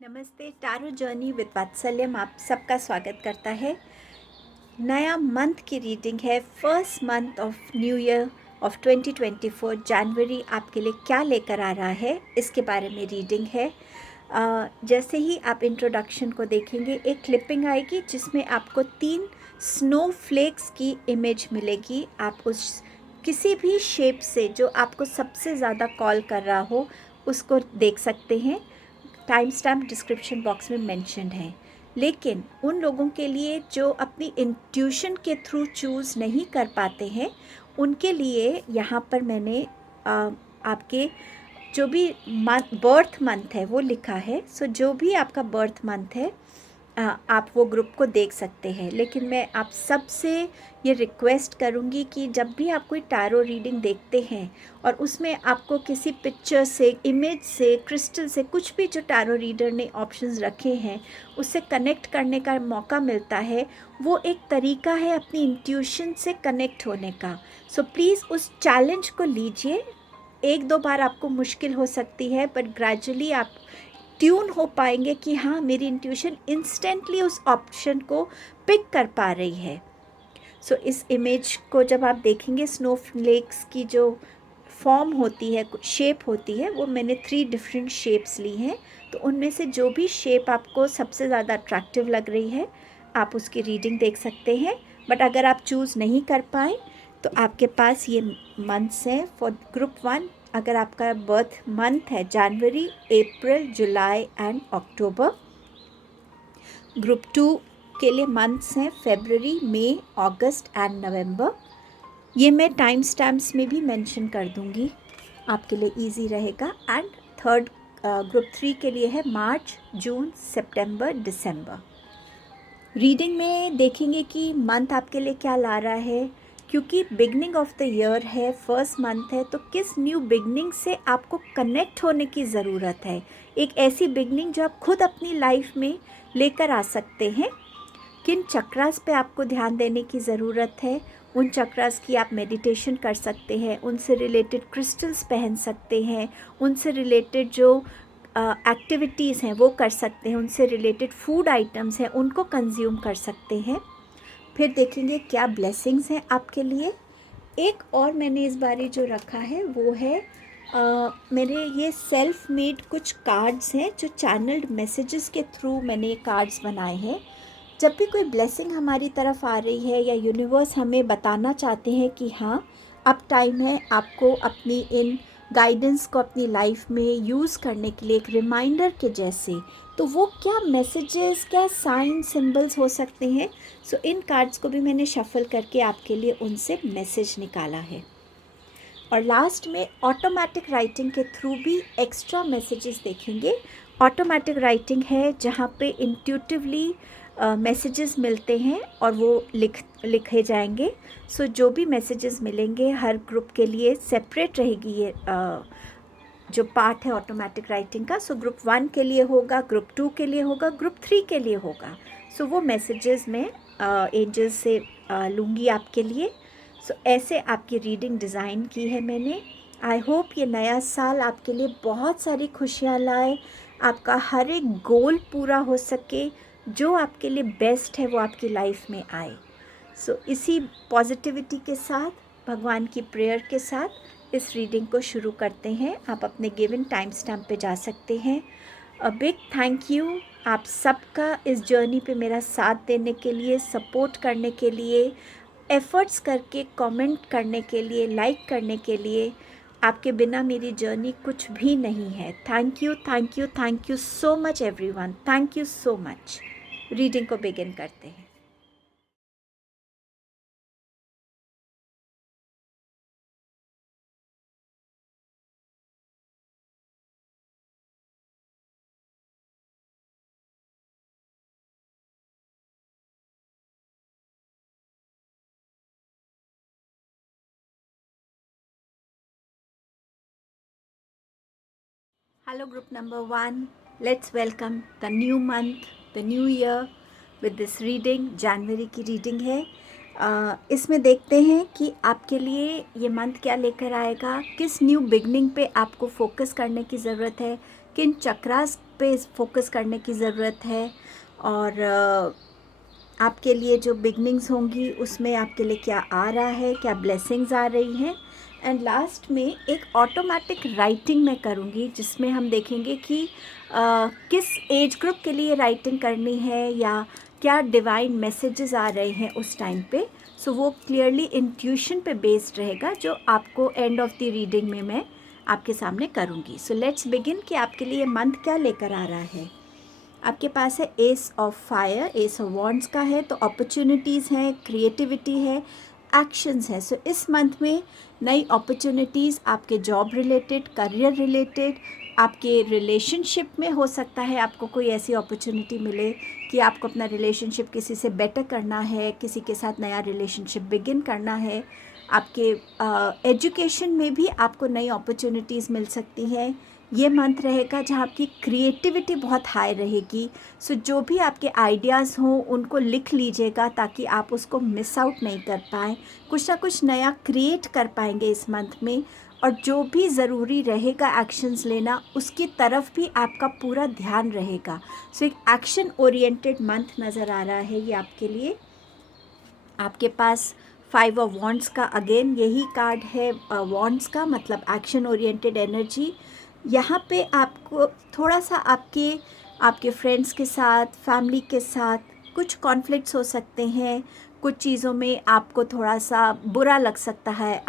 नमस्ते। Tarot journey with वात्सल्यम आप सबका स्वागत करता है। नया मंथ की रीडिंग है, first month of new year of 2024। जनवरी आपके लिए क्या लेकर आ रहा है इसके बारे में रीडिंग है। जैसे ही आप इंट्रोडक्शन को देखेंगे, एक क्लिपिंग आएगी जिसमें आपको 3 स्नोफ्लेक्स की इमेज मिलेगी। आप उस किसी भी शेप से जो आपको सबसे ज़्यादा कॉल कर रहा हो उसको देख सकते हैं। टाइम स्टैम्प डिस्क्रिप्शन बॉक्स में मेंशन्ड है। लेकिन उन लोगों के लिए जो अपनी इंट्यूशन के थ्रू चूज़ नहीं कर पाते हैं, उनके लिए यहाँ पर मैंने आपके जो भी बर्थ मंथ है वो लिखा है। सो जो भी आपका बर्थ मंथ है आप वो ग्रुप को देख सकते हैं। लेकिन मैं आप सबसे ये रिक्वेस्ट करूँगी कि जब भी आप कोई टैरो रीडिंग देखते हैं और उसमें आपको किसी पिक्चर से, इमेज से, क्रिस्टल से, कुछ भी जो टैरो रीडर ने ऑप्शंस रखे हैं उससे कनेक्ट करने का मौका मिलता है, वो एक तरीका है अपनी इंट्यूशन से कनेक्ट होने का। सो प्लीज़ उस चैलेंज को लीजिए। 1-2 बार आपको मुश्किल हो सकती है, बट ग्रेजुअली आप ट्यून हो पाएंगे कि हाँ, मेरी इंट्यूशन इंस्टेंटली उस ऑप्शन को पिक कर पा रही है। सो इस इमेज को जब आप देखेंगे, स्नोफ्लेक्स की जो फॉर्म होती है, शेप होती है, वो मैंने 3 डिफरेंट शेप्स ली हैं। तो उनमें से जो भी शेप आपको सबसे ज़्यादा अट्रैक्टिव लग रही है आप उसकी रीडिंग देख सकते हैं। बट अगर आप चूज़ नहीं कर पाए तो आपके पास ये मंथ्स हैं फॉर ग्रुप 1। अगर आपका बर्थ मंथ है जनवरी, अप्रैल, जुलाई एंड अक्टूबर। ग्रुप 2 के लिए मंथ्स हैं फरवरी, मई, अगस्त एंड नवंबर। ये मैं टाइम स्टैम्प्स में भी मेंशन कर दूंगी, आपके लिए इजी रहेगा। एंड थर्ड ग्रुप 3 के लिए है मार्च, जून, सितंबर, दिसंबर। रीडिंग में देखेंगे कि मंथ आपके लिए क्या ला रहा है। क्योंकि बिगनिंग ऑफ द ईयर है, फर्स्ट मंथ है, तो किस न्यू बिगनिंग से आपको कनेक्ट होने की ज़रूरत है। एक ऐसी बिगनिंग जो आप खुद अपनी लाइफ में लेकर आ सकते हैं। किन चक्रास पे आपको ध्यान देने की ज़रूरत है, उन चक्रास की आप मेडिटेशन कर सकते हैं, उनसे रिलेटेड क्रिस्टल्स पहन सकते हैं, उनसे रिलेटेड जो एक्टिविटीज़ हैं वो कर सकते हैं, उनसे रिलेटेड फूड आइटम्स हैं उनको कंज्यूम कर सकते हैं। फिर देखेंगे क्या ब्लेसिंग्स हैं आपके लिए। एक और मैंने इस बारी जो रखा है वो है मेरे ये सेल्फ मेड कुछ कार्ड्स हैं जो चैनल्ड मैसेजेस के थ्रू मैंने कार्ड्स बनाए हैं। जब भी कोई ब्लेसिंग हमारी तरफ आ रही है या यूनिवर्स हमें बताना चाहते हैं कि हाँ, अब टाइम है आपको अपनी इन गाइडेंस को अपनी लाइफ में यूज़ करने के लिए, एक रिमाइंडर के जैसे, तो वो क्या मैसेजेस, क्या साइन, सिंबल्स हो सकते हैं। सो इन कार्ड्स को भी मैंने शफल करके आपके लिए उनसे मैसेज निकाला है। और लास्ट में ऑटोमेटिक राइटिंग के थ्रू भी एक्स्ट्रा मैसेजेस देखेंगे। ऑटोमेटिक राइटिंग है जहाँ पे इंट्यूटिवली मैसेजेस मिलते हैं और वो लिखे जाएंगे। सो जो भी मैसेजेस मिलेंगे हर ग्रुप के लिए सेपरेट रहेगी ये जो पार्ट है ऑटोमेटिक राइटिंग का। सो ग्रुप 1 के लिए होगा, ग्रुप 2 के लिए होगा, ग्रुप 3 के लिए होगा। सो वो मैसेजेस मैं एंजल्स से लूँगी आपके लिए। सो ऐसे आपकी रीडिंग डिज़ाइन की है मैंने। आई होप ये नया साल आपके लिए बहुत सारी खुशियाँ लाए, आपका हर एक गोल पूरा हो सके, जो आपके लिए बेस्ट है वो आपकी लाइफ में आए। सो इसी पॉजिटिविटी के साथ, भगवान की प्रेयर के साथ इस रीडिंग को शुरू करते हैं। आप अपने गिवन टाइम स्टैम्प पे जा सकते हैं। अ बिग थैंक यू आप सबका इस जर्नी पे मेरा साथ देने के लिए, सपोर्ट करने के लिए, एफ़र्ट्स करके कमेंट करने के लिए, लाइक करने के लिए। आपके बिना मेरी जर्नी कुछ भी नहीं है। Thank you, thank you, thank you so much everyone. Thank you so much. Reading को बिगिन करते हैं। Hello group number 1, let's welcome the new month, the new year with this reading. जनवरी की रीडिंग है। इसमें देखते हैं कि आपके लिए ये मंथ क्या लेकर आएगा, किस न्यू बिगनिंग पे आपको फोकस करने की ज़रूरत है, किन चक्रास पे फोकस करने की ज़रूरत है, और आपके लिए जो बिगनिंग्स होंगी उसमें आपके लिए क्या आ रहा है, क्या ब्लेसिंग्स आ रही हैं। एंड लास्ट में एक ऑटोमेटिक राइटिंग मैं करूँगी जिसमें हम देखेंगे कि किस एज ग्रुप के लिए राइटिंग करनी है या क्या डिवाइन मैसेजेस आ रहे हैं उस टाइम पे। सो वो क्लियरली इंट्यूशन पे बेस्ड रहेगा जो आपको एंड ऑफ द रीडिंग में मैं आपके सामने करूँगी। सो लेट्स बिगिन कि आपके लिए मंथ क्या लेकर आ रहा है। आपके पास है S of fire, S of wands का है, तो अपॉर्चुनिटीज़ हैं, क्रिएटिविटी है, एक्शंस है। सो इस मंथ में नई अपॉर्चुनिटीज़ आपके जॉब रिलेटेड, करियर रिलेटेड, आपके रिलेशनशिप में हो सकता है आपको कोई ऐसी अपॉर्चुनिटी मिले कि आपको अपना रिलेशनशिप किसी से बेटर करना है, किसी के साथ नया रिलेशनशिप बिगिन करना है। आपके एजुकेशन में भी आपको नई अपॉर्चुनिटीज़ मिल सकती हैं। ये मंथ रहेगा जहाँ आपकी क्रिएटिविटी बहुत हाई रहेगी। सो जो भी आपके आइडियाज़ हों उनको लिख लीजिएगा ताकि आप उसको मिस आउट नहीं कर पाएँ, कुछ ना कुछ नया क्रिएट कर पाएंगे इस मंथ में। और जो भी ज़रूरी रहेगा एक्शंस लेना उसकी तरफ भी आपका पूरा ध्यान रहेगा। सो एक एक्शन ओरिएंटेड मंथ नज़र आ रहा है ये आपके लिए। आपके पास 5 ऑफ वॉन्ड्स का अगेन यही कार्ड है, वॉन्ड्स का मतलब एक्शन ओरिएंटेड एनर्जी। यहाँ पे आपको थोड़ा सा आपके फ्रेंड्स के साथ, फैमिली के साथ कुछ कॉन्फ्लिक्ट्स हो सकते हैं, कुछ चीज़ों में आपको थोड़ा सा बुरा लग सकता है,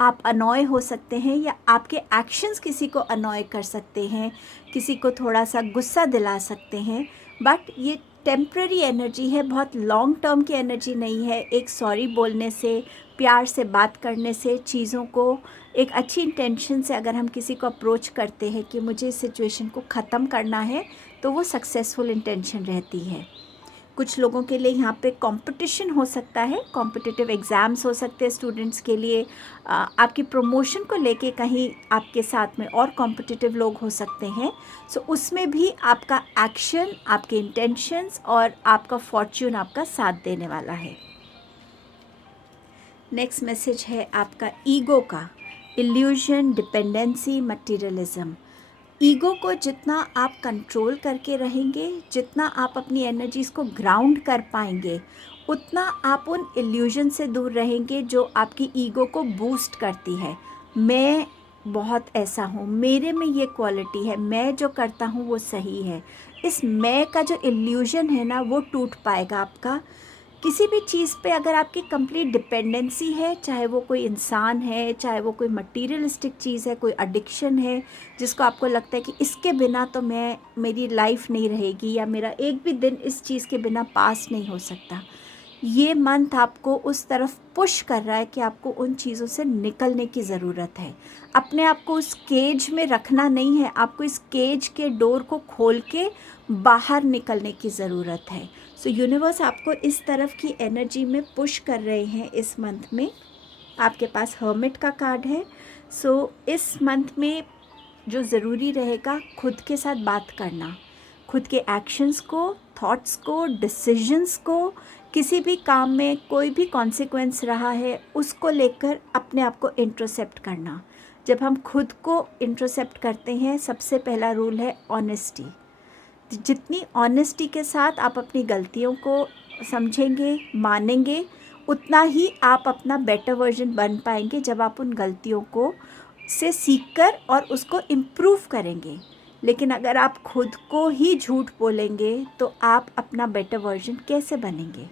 आप अनॉय हो सकते हैं या आपके एक्शंस किसी को अनॉय कर सकते हैं, किसी को थोड़ा सा गुस्सा दिला सकते हैं। बट ये टेम्प्ररी एनर्जी है, बहुत लॉन्ग टर्म की एनर्जी नहीं है। एक सॉरी बोलने से, प्यार से बात करने से, चीज़ों को एक अच्छी इंटेंशन से अगर हम किसी को अप्रोच करते हैं कि मुझे इस सिचुएशन को ख़त्म करना है, तो वो सक्सेसफुल इंटेंशन रहती है। कुछ लोगों के लिए यहाँ पे कंपटीशन हो सकता है, कॉम्पिटिटिव एग्ज़ाम्स हो सकते हैं स्टूडेंट्स के लिए। आपकी प्रमोशन को लेके कहीं आपके साथ में और कॉम्पिटिटिव लोग हो सकते हैं। सो उसमें भी आपका एक्शन, आपके इंटेंशंस और आपका फॉर्च्यून आपका साथ देने वाला है। नेक्स्ट मैसेज है आपका ईगो का, इल्यूजन, डिपेंडेंसी, मटीरियलिज्म। ईगो को जितना आप कंट्रोल करके रहेंगे, जितना आप अपनी एनर्जीज़ को ग्राउंड कर पाएंगे, उतना आप उन इल्यूजन से दूर रहेंगे जो आपकी ईगो को बूस्ट करती है। मैं बहुत ऐसा हूँ, मेरे में ये क्वालिटी है, मैं जो करता हूँ वो सही है। इस मैं का जो इल्यूजन है ना वो टूट पाएगा आपका। किसी भी चीज़ पे अगर आपकी कंप्लीट डिपेंडेंसी है, चाहे वो कोई इंसान है, चाहे वो कोई मटीरियलिस्टिक चीज़ है, कोई एडिक्शन है जिसको आपको लगता है कि इसके बिना तो मेरी लाइफ नहीं रहेगी या मेरा एक भी दिन इस चीज़ के बिना पास नहीं हो सकता, ये मंथ आपको उस तरफ पुश कर रहा है कि आपको उन चीज़ों से निकलने की ज़रूरत है। अपने आप को उस केज में रखना नहीं है, आपको इस केज के डोर को खोल के बाहर निकलने की ज़रूरत है। सो यूनिवर्स आपको इस तरफ की एनर्जी में पुश कर रहे हैं इस मंथ में। आपके पास हर्मिट का कार्ड है। सो इस मंथ में जो ज़रूरी रहेगा, खुद के साथ बात करना, खुद के एक्शंस को, थॉट्स को, डिसीजंस को, किसी भी काम में कोई भी कॉन्सिक्वेंस रहा है उसको लेकर अपने आप को इंट्रोसेप्ट करना। जब हम खुद को इंट्रोसेप्ट करते हैं, सबसे पहला रूल है ऑनेस्टी। जितनी ऑनेस्टी के साथ आप अपनी गलतियों को समझेंगे, मानेंगे, उतना ही आप अपना बेटर वर्जन बन पाएंगे जब आप उन गलतियों को से सीखकर और उसको इम्प्रूव करेंगे। लेकिन अगर आप खुद को ही झूठ बोलेंगे तो आप अपना बेटर वर्जन कैसे बनेंगे।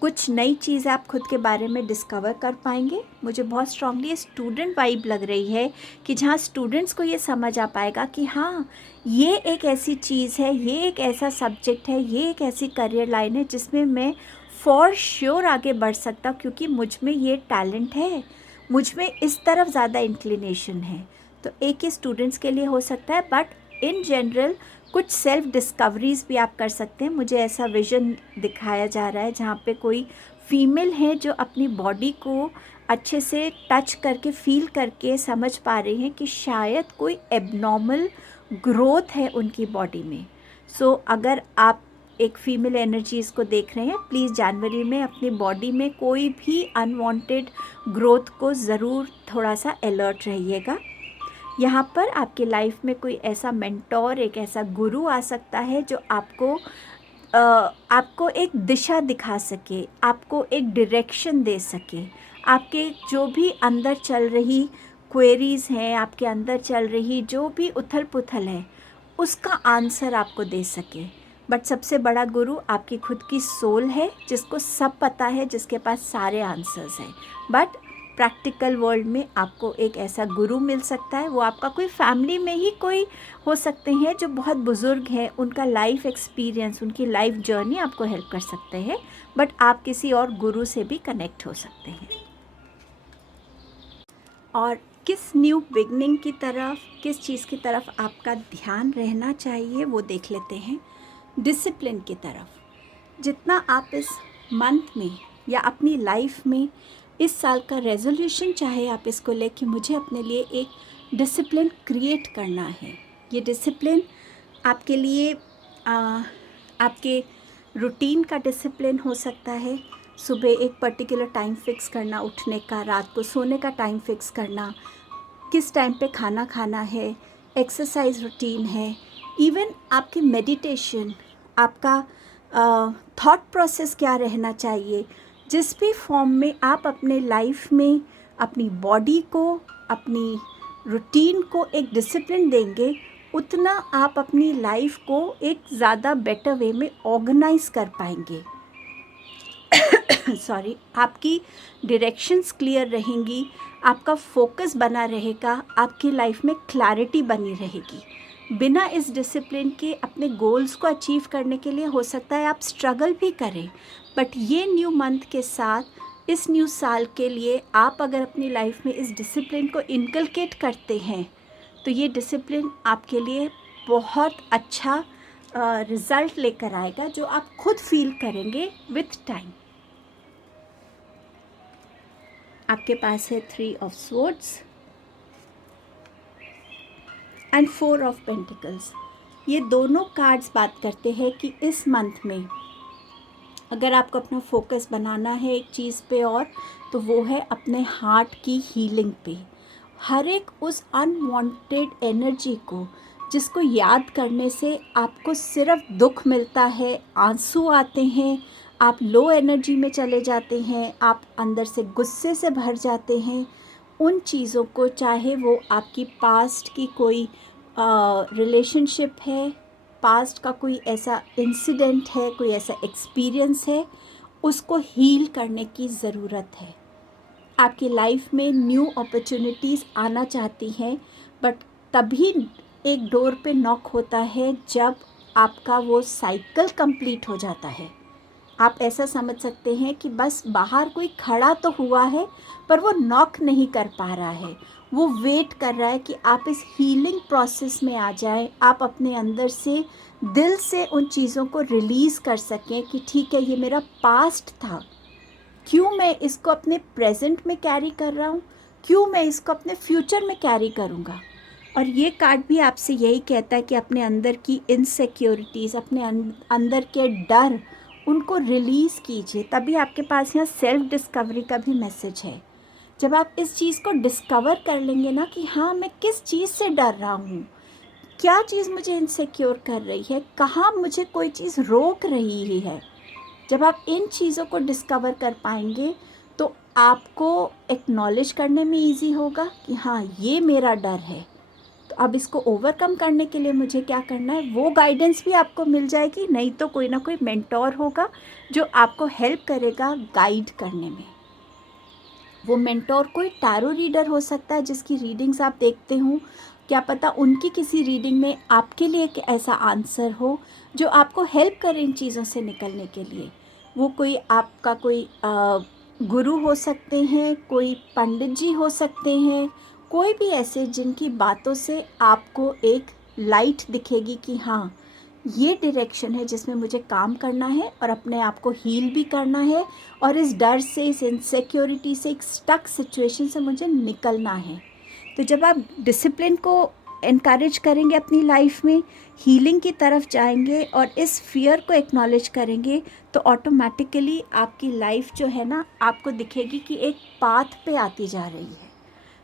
कुछ नई चीज़ें आप खुद के बारे में डिस्कवर कर पाएंगे। मुझे बहुत स्ट्रांगली ये स्टूडेंट वाइब लग रही है कि जहाँ स्टूडेंट्स को ये समझ आ पाएगा कि हाँ, ये एक ऐसी चीज़ है, ये एक ऐसा सब्जेक्ट है, ये एक ऐसी करियर लाइन है जिसमें मैं फॉर श्योर आगे बढ़ सकता हूँ क्योंकि मुझ में ये टैलेंट है, मुझ में इस तरफ ज़्यादा इंक्लिनेशन है। तो एक ही स्टूडेंट्स के लिए हो सकता है, बट इन जनरल कुछ सेल्फ डिस्कवरीज़ भी आप कर सकते हैं। मुझे ऐसा विज़न दिखाया जा रहा है जहाँ पे कोई फीमेल है जो अपनी बॉडी को अच्छे से टच करके, फील करके समझ पा रही हैं कि शायद कोई एबनॉर्मल ग्रोथ है उनकी बॉडी में। सो अगर आप एक फीमेल एनर्जीज़ को देख रहे हैं, प्लीज़ जनवरी में अपनी बॉडी में कोई भी अनवांटेड ग्रोथ को ज़रूर थोड़ा सा अलर्ट रहिएगा। यहाँ पर आपके लाइफ में कोई ऐसा मेंटोर, एक ऐसा गुरु आ सकता है जो आपको एक दिशा दिखा सके, आपको एक डायरेक्शन दे सके। आपके जो भी अंदर चल रही क्वेरीज़ हैं, आपके अंदर चल रही जो भी उथल पुथल है, उसका आंसर आपको दे सके। बट सबसे बड़ा गुरु आपकी खुद की सोल है, जिसको सब पता है, जिसके पास सारे आंसर्स हैं। बट प्रैक्टिकल वर्ल्ड में आपको एक ऐसा गुरु मिल सकता है। वो आपका कोई फैमिली में ही कोई हो सकते हैं जो बहुत बुज़ुर्ग हैं, उनका लाइफ एक्सपीरियंस, उनकी लाइफ जर्नी आपको हेल्प कर सकते हैं। बट आप किसी और गुरु से भी कनेक्ट हो सकते हैं। और किस न्यू बिगनिंग की तरफ, किस चीज़ की तरफ आपका ध्यान रहना चाहिए वो देख लेते हैं। डिसिप्लिन की तरफ। जितना आप इस मंथ में या अपनी लाइफ में इस साल का रेजोल्यूशन चाहे आप इसको लेके मुझे अपने लिए एक डिसिप्लिन क्रिएट करना है। ये डिसिप्लिन आपके लिए आपके रूटीन का डिसिप्लिन हो सकता है। सुबह एक पर्टिकुलर टाइम फिक्स करना उठने का, रात को सोने का टाइम फिक्स करना, किस टाइम पे खाना खाना है, एक्सरसाइज रूटीन है, इवन आपकी मेडिटेशन, आपका थॉट प्रोसेस क्या रहना चाहिए। जिस भी फॉर्म में आप अपने लाइफ में अपनी बॉडी को, अपनी रूटीन को एक डिसिप्लिन देंगे, उतना आप अपनी लाइफ को एक ज़्यादा बेटर वे में ऑर्गेनाइज कर पाएंगे। सॉरी, आपकी डायरेक्शंस क्लियर रहेंगी, आपका फोकस बना रहेगा, आपकी लाइफ में क्लैरिटी बनी रहेगी। बिना इस डिसिप्लिन के अपने गोल्स को अचीव करने के लिए हो सकता है आप स्ट्रगल भी करें। बट ये न्यू मंथ के साथ, इस न्यू साल के लिए आप अगर अपनी लाइफ में इस डिसिप्लिन को इनकलकेट करते हैं तो ये डिसिप्लिन आपके लिए बहुत अच्छा रिज़ल्ट लेकर आएगा, जो आप खुद फील करेंगे विथ टाइम। आपके पास है 3 of swords and 4 of pentacles. ये दोनों कार्ड्स बात करते हैं कि इस मंथ में अगर आपको अपना फोकस बनाना है एक चीज़ पे और, तो वो है अपने हार्ट की हीलिंग पे। हर एक उस अनवांटेड एनर्जी को जिसको याद करने से आपको सिर्फ दुख मिलता है, आंसू आते हैं, आप लो एनर्जी में चले जाते हैं, आप अंदर से गुस्से से भर जाते हैं। उन चीज़ों को, चाहे वो आपकी पास्ट की कोई रिलेशनशिप है, पास्ट का कोई ऐसा इंसिडेंट है, कोई ऐसा एक्सपीरियंस है, उसको हील करने की ज़रूरत है। आपकी लाइफ में न्यू अपॉर्चुनिटीज़ आना चाहती हैं, बट तभी एक डोर पे नॉक होता है जब आपका वो साइकिल कंप्लीट हो जाता है। आप ऐसा समझ सकते हैं कि बस बाहर कोई खड़ा तो हुआ है पर वो नॉक नहीं कर पा रहा है, वो वेट कर रहा है कि आप इस हीलिंग प्रोसेस में आ जाएं, आप अपने अंदर से दिल से उन चीज़ों को रिलीज़ कर सकें कि ठीक है, ये मेरा पास्ट था, क्यों मैं इसको अपने प्रेजेंट में कैरी कर रहा हूँ, क्यों मैं इसको अपने फ्यूचर में कैरी करूँगा। और ये कार्ड भी आपसे यही कहता है कि अपने अंदर की इनसिक्योरिटीज़, अपने अंदर के डर, उनको रिलीज़ कीजिए। तभी आपके पास यहाँ सेल्फ डिस्कवरी का भी मैसेज है। जब आप इस चीज़ को डिस्कवर कर लेंगे ना कि हाँ, मैं किस चीज़ से डर रहा हूँ, क्या चीज़ मुझे इनसिक्योर कर रही है, कहाँ मुझे कोई चीज़ रोक रही है, जब आप इन चीज़ों को डिस्कवर कर पाएंगे तो आपको एक्नॉलेज करने में ईजी होगा कि हाँ, ये मेरा डर है। तो अब इसको ओवरकम करने के लिए मुझे क्या करना है, वो गाइडेंस भी आपको मिल जाएगी, नहीं तो कोई ना कोई मेंटोर होगा जो आपको हेल्प करेगा गाइड करने में। वो मेंटोर कोई टैरो रीडर हो सकता है जिसकी रीडिंग्स आप देखते हो, क्या पता उनकी किसी रीडिंग में आपके लिए एक ऐसा आंसर हो जो आपको हेल्प करे इन चीज़ों से निकलने के लिए। वो कोई आपका कोई गुरु हो सकते हैं, कोई पंडित जी हो सकते हैं, कोई भी ऐसे जिनकी बातों से आपको एक लाइट दिखेगी कि हाँ, ये डायरेक्शन है जिसमें मुझे काम करना है और अपने आप को हील भी करना है, और इस डर से, इस इनसिक्योरिटी से, एक स्टक सिचुएशन से मुझे निकलना है। तो जब आप डिसिप्लिन को इनकरेज करेंगे अपनी लाइफ में, हीलिंग की तरफ जाएंगे और इस फियर को एक्नॉलेज करेंगे, तो ऑटोमेटिकली आपकी लाइफ जो है ना, आपको दिखेगी कि एक पाथ पे आती जा रही है।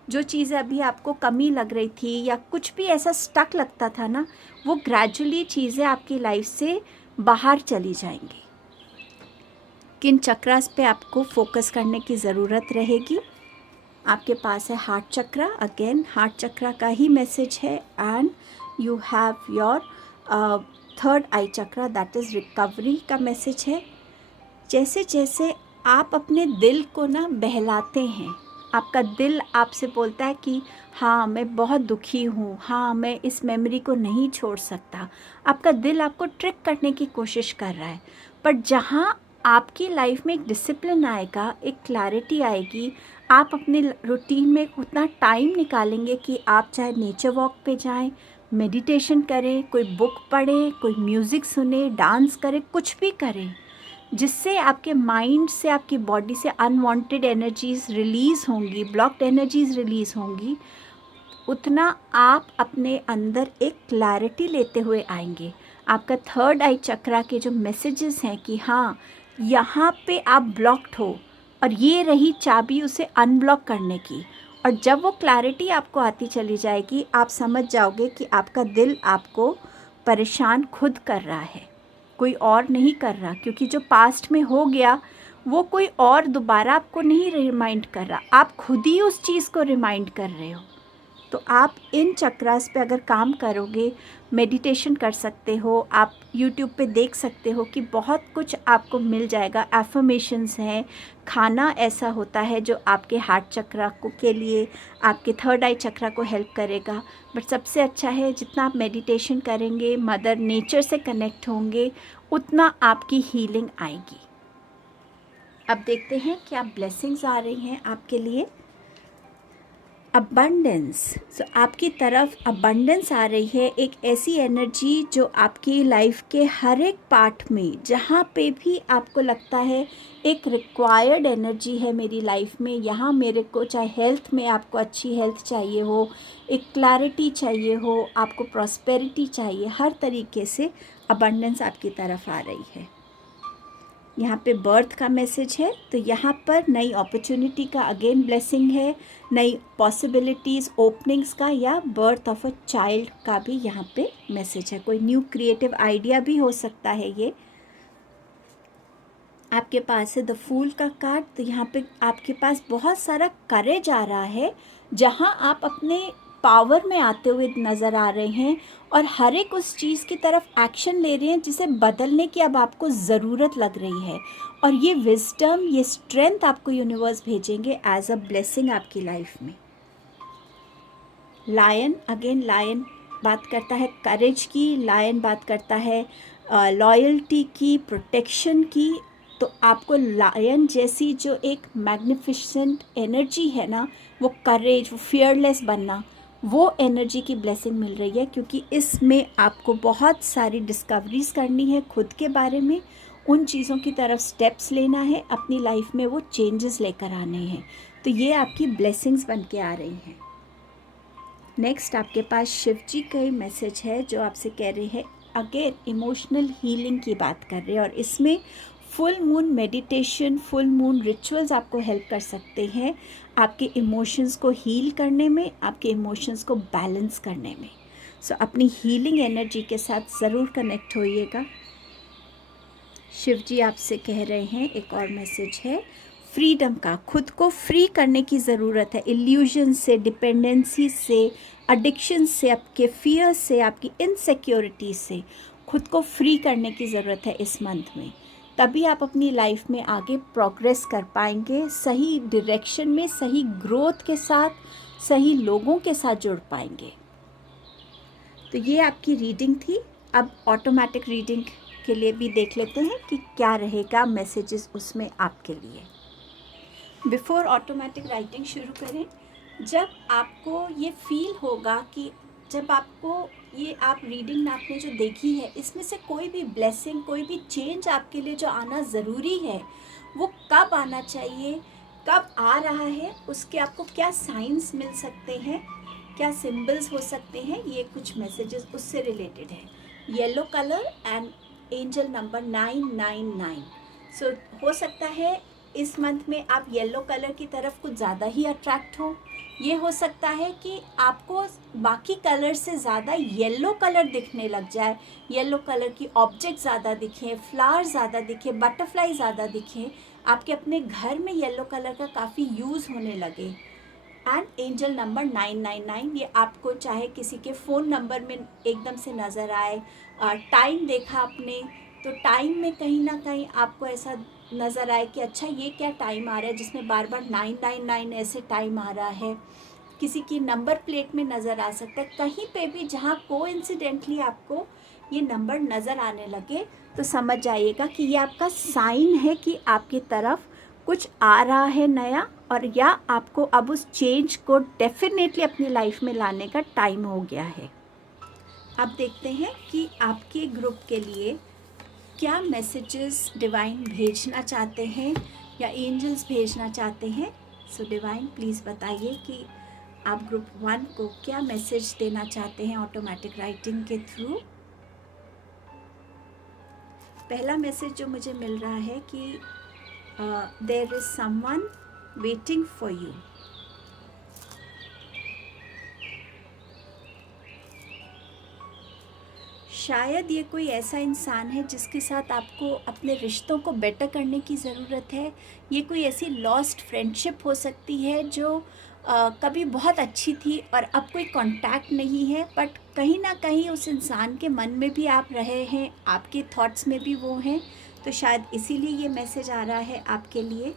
जो चीज़ें अभी आपको कमी लग रही थी या कुछ भी ऐसा स्टक लगता था ना, वो ग्रेजुअली चीज़ें आपकी लाइफ से बाहर चली जाएंगी। किन चक्रास पे आपको फोकस करने की ज़रूरत रहेगी? आपके पास है हार्ट चक्रा। अगेन हार्ट चक्रा का ही मैसेज है, and you have your third eye chakra, that is recovery का मैसेज है। जैसे जैसे आप अपने दिल को ना बहलाते हैं, आपका दिल आपसे बोलता है कि हाँ मैं बहुत दुखी हूँ, हाँ मैं इस मेमोरी को नहीं छोड़ सकता, आपका दिल आपको ट्रिक करने की कोशिश कर रहा है। पर जहाँ आपकी लाइफ में एक डिसिप्लिन आएगा, एक क्लैरिटी आएगी, आप अपने रूटीन में उतना टाइम निकालेंगे कि आप चाहे नेचर वॉक पे जाएं, मेडिटेशन करें, कोई बुक पढ़ें, कोई म्यूज़िक सुने, डांस करें, कुछ भी करें, जिससे आपके माइंड से, आपकी बॉडी से अनवांटेड एनर्जीज़ रिलीज़ होंगी, ब्लॉक्ड एनर्जीज़ रिलीज़ होंगी, उतना आप अपने अंदर एक क्लैरिटी लेते हुए आएंगे। आपका थर्ड आई चक्रा के जो मैसेजेस हैं कि हाँ यहाँ पे आप ब्लॉक्ड हो और ये रही चाबी उसे अनब्लॉक करने की, और जब वो क्लैरिटी आपको आती चली जाएगी, आप समझ जाओगे कि आपका दिल आपको परेशान खुद कर रहा है, कोई और नहीं कर रहा, क्योंकि जो पास्ट में हो गया वो कोई और दोबारा आपको नहीं रिमाइंड कर रहा, आप खुद ही उस चीज़ को रिमाइंड कर रहे हो। तो आप इन चक्रास पे अगर काम करोगे, मेडिटेशन कर सकते हो, आप यूट्यूब पे देख सकते हो कि बहुत कुछ आपको मिल जाएगा। एफर्मेशंस हैं, खाना ऐसा होता है जो आपके हार्ट चक्रा को के लिए, आपके थर्ड आई चक्रा को हेल्प करेगा। बट सबसे अच्छा है जितना आप मेडिटेशन करेंगे, मदर नेचर से कनेक्ट होंगे, उतना आपकी हीलिंग आएगी। अब देखते हैं क्या ब्लेसिंग्स आ रही हैं आपके लिए। अबंडेंस, सो आपकी तरफ अबंडेंस आ रही है, एक ऐसी एनर्जी जो आपकी लाइफ के हर एक पार्ट में, जहाँ पे भी आपको लगता है एक रिक्वायर्ड एनर्जी है मेरी लाइफ में, यहाँ मेरे को चाहे हेल्थ में आपको अच्छी हेल्थ चाहिए हो, एक क्लैरिटी चाहिए हो, आपको प्रॉस्पेरिटी चाहिए, हर तरीके से अबंडेंस आपकी तरफ आ रही है। यहाँ पे बर्थ का मैसेज है, तो यहाँ पर नई अपॉर्चुनिटी का अगेन ब्लेसिंग है, नई पॉसिबिलिटीज़, ओपनिंग्स का, या बर्थ ऑफ अ चाइल्ड का भी यहाँ पे मैसेज है। कोई न्यू क्रिएटिव आइडिया भी हो सकता है ये। आपके पास है द फूल का कार्ड, तो यहाँ पे आपके पास बहुत सारा करेज आ रहा है, जहाँ आप अपने पावर में आते हुए नज़र आ रहे हैं और हर एक उस चीज़ की तरफ एक्शन ले रहे हैं जिसे बदलने की अब आपको ज़रूरत लग रही है, और ये विजडम, ये स्ट्रेंथ आपको यूनिवर्स भेजेंगे एज अ ब्लेसिंग आपकी लाइफ में। लायन, अगेन लायन बात करता है करेज की, लायन बात करता है लॉयल्टी की, प्रोटेक्शन की। तो आपको लायन जैसी जो एक मैग्निफिसेंट एनर्जी है ना, वो करेज, वो फियरलेस बनना, वो एनर्जी की ब्लेसिंग मिल रही है, क्योंकि इसमें आपको बहुत सारी डिस्कवरीज करनी है खुद के बारे में, उन चीज़ों की तरफ स्टेप्स लेना है, अपनी लाइफ में वो चेंजेस लेकर आने हैं। तो ये आपकी ब्लेसिंग्स बन के आ रही हैं। नेक्स्ट आपके पास शिव जी का मैसेज है जो आपसे कह रहे हैं, अगेन इमोशनल हीलिंग की बात कर रहे हैं, और इसमें full moon meditation, full moon rituals आपको हेल्प कर सकते हैं आपके इमोशंस को हील करने में, आपके इमोशंस को बैलेंस करने में। सो अपनी हीलिंग एनर्जी के साथ ज़रूर कनेक्ट होइएगा। शिव जी आपसे कह रहे हैं, एक और मैसेज है फ्रीडम का, खुद को फ्री करने की ज़रूरत है, इल्यूजन से, डिपेंडेंसी से, एडिक्शन से, आपके फियर से, आपकी इनसिक्योरिटी से खुद को फ्री करने की ज़रूरत है इस मंथ में। तभी आप अपनी लाइफ में आगे प्रोग्रेस कर पाएंगे, सही डायरेक्शन में, सही ग्रोथ के साथ, सही लोगों के साथ जुड़ पाएंगे। तो ये आपकी रीडिंग थी। अब ऑटोमेटिक रीडिंग के लिए भी देख लेते हैं कि क्या रहेगा मैसेजेस उसमें आपके लिए। बिफोर ऑटोमेटिक राइटिंग शुरू करें, जब आपको ये फील होगा कि जब आपको ये आप रीडिंग में आपने जो देखी है, इसमें से कोई भी ब्लेसिंग, कोई भी चेंज आपके लिए जो आना ज़रूरी है, वो कब आना चाहिए, कब आ रहा है, उसके आपको क्या साइंस मिल सकते हैं, क्या सिंबल्स हो सकते हैं, ये कुछ मैसेजेस उससे रिलेटेड है. Yellow colour and angel number 999. सो हो सकता है इस मंथ में आप येलो कलर की तरफ कुछ ज़्यादा ही अट्रैक्ट हो. ये हो सकता है कि आपको बाकी कलर से ज़्यादा येलो कलर दिखने लग जाए, येलो कलर की ऑब्जेक्ट ज़्यादा दिखें, फ्लावर ज़्यादा दिखे, बटरफ्लाई ज़्यादा दिखें, आपके अपने घर में येलो कलर का काफ़ी यूज़ होने लगे. एंड एंजल नंबर 999, ये आपको चाहे किसी के फ़ोन नंबर में एकदम से नज़र आए, टाइम देखा आपने तो टाइम में कहीं ना कहीं आपको ऐसा नज़र आए कि अच्छा ये क्या टाइम आ रहा है जिसमें बार बार 999 ऐसे टाइम आ रहा है. किसी की नंबर प्लेट में नज़र आ सकता है, कहीं पे भी जहाँ कोइंसिडेंटली आपको ये नंबर नज़र आने लगे तो समझ जाइएगा कि ये आपका साइन है कि आपकी तरफ कुछ आ रहा है नया, और या आपको अब उस चेंज को डेफिनेटली अपनी लाइफ में लाने का टाइम हो गया है. अब देखते हैं कि आपके ग्रुप के लिए क्या मैसेजेस डिवाइन भेजना चाहते हैं या एंजल्स भेजना चाहते हैं. सो डिवाइन प्लीज़ बताइए कि आप ग्रुप 1 को क्या मैसेज देना चाहते हैं ऑटोमेटिक राइटिंग के थ्रू. पहला मैसेज जो मुझे मिल रहा है कि there is someone waiting for you. शायद ये कोई ऐसा इंसान है जिसके साथ आपको अपने रिश्तों को बेटर करने की ज़रूरत है. ये कोई ऐसी लॉस्ट फ्रेंडशिप हो सकती है जो कभी बहुत अच्छी थी और अब कोई कांटेक्ट नहीं है, बट कहीं ना कहीं उस इंसान के मन में भी आप रहे हैं, आपके थॉट्स में भी वो हैं. तो शायद इसीलिए ये मैसेज आ रहा है आपके लिए.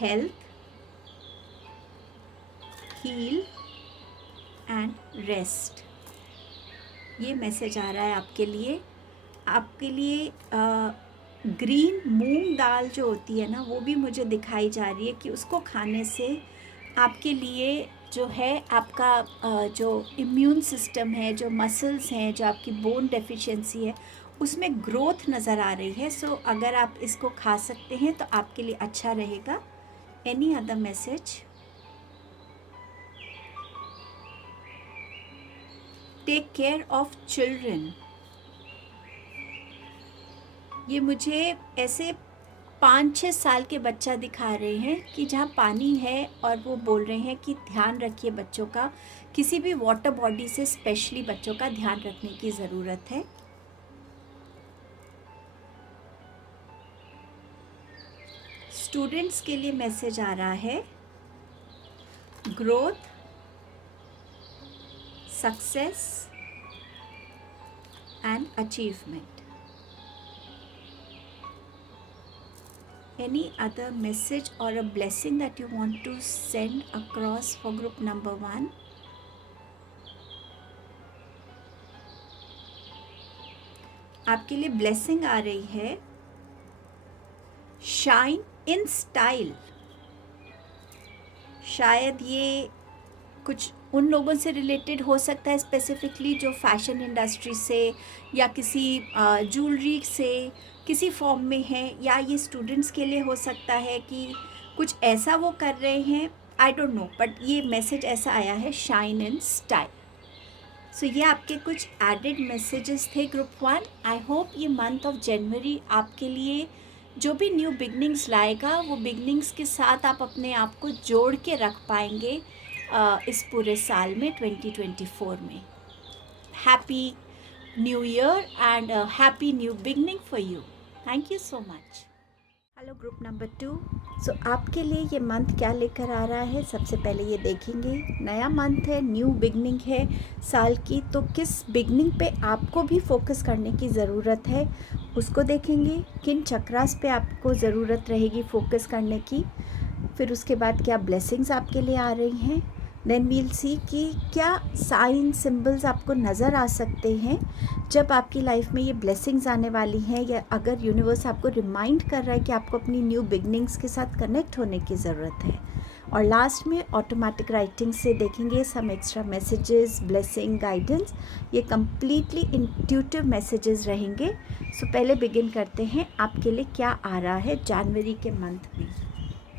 हेल्थ, हील एंड रेस्ट, ये मैसेज आ रहा है आपके लिए. आपके लिए ग्रीन मूंग दाल जो होती है ना, वो भी मुझे दिखाई जा रही है कि उसको खाने से आपके लिए जो है आपका जो इम्यून सिस्टम है, जो मसल्स हैं, जो आपकी बोन डेफिशिएंसी है, उसमें ग्रोथ नज़र आ रही है. सो अगर आप इसको खा सकते हैं तो आपके लिए अच्छा रहेगा. Any other message. Take care of children. ये मुझे ऐसे 5-6 साल के बच्चा दिखा रहे हैं कि जहाँ पानी है और वो बोल रहे हैं कि ध्यान रखिए बच्चों का, किसी भी वाटर बॉडी से स्पेशली बच्चों का ध्यान रखने की ज़रूरत है. स्टूडेंट्स के लिए मैसेज आ रहा है growth, success and achievement. Any other message or a blessing that you want to send across for group number 1? आपके लिए ब्लेसिंग आ रही है शाइन इन स्टाइल. शायद ये कुछ उन लोगों से रिलेटेड हो सकता है स्पेसिफिकली जो फैशन इंडस्ट्री से या किसी ज्वेलरी से किसी फॉर्म में है, या ये स्टूडेंट्स के लिए हो सकता है कि कुछ ऐसा वो कर रहे हैं, आई डोंट नो, बट ये मैसेज ऐसा आया है शाइन इन स्टाइल. सो ये आपके कुछ एडेड मैसेजेस थे ग्रुप 1. आई होप ये मंथ ऑफ जनवरी आपके लिए जो भी न्यू बिगनिंग्स लाएगा वो बिगनिंग्स के साथ आप अपने आप को जोड़ के रख पाएंगे इस पूरे साल में 2024 में. Happy new year and happy new beginning for you. Thank you so much. Hello group number 2. सो आपके लिए ये मंथ क्या लेकर आ रहा है, सबसे पहले ये देखेंगे. नया मंथ है, न्यू बिगनिंग है साल की, तो किस बिगनिंग पे आपको भी फोकस करने की ज़रूरत है उसको देखेंगे. किन चक्रास पे आपको ज़रूरत रहेगी फोकस करने की. फिर उसके बाद क्या ब्लेसिंग्स आपके लिए आ रही हैं. देन वील सी कि क्या साइन सिंबल्स आपको नज़र आ सकते हैं जब आपकी लाइफ में ये ब्लेसिंग्स आने वाली हैं, या अगर यूनिवर्स आपको रिमाइंड कर रहा है कि आपको अपनी न्यू बिगनिंग्स के साथ कनेक्ट होने की ज़रूरत है. और लास्ट में ऑटोमेटिक राइटिंग से देखेंगे some extra messages, blessing, guidance. ये कम्प्लीटली इंट्यूटिव मैसेजेस रहेंगे. सो पहले बिगिन करते हैं आपके लिए क्या आ रहा है जनवरी के मंथ में.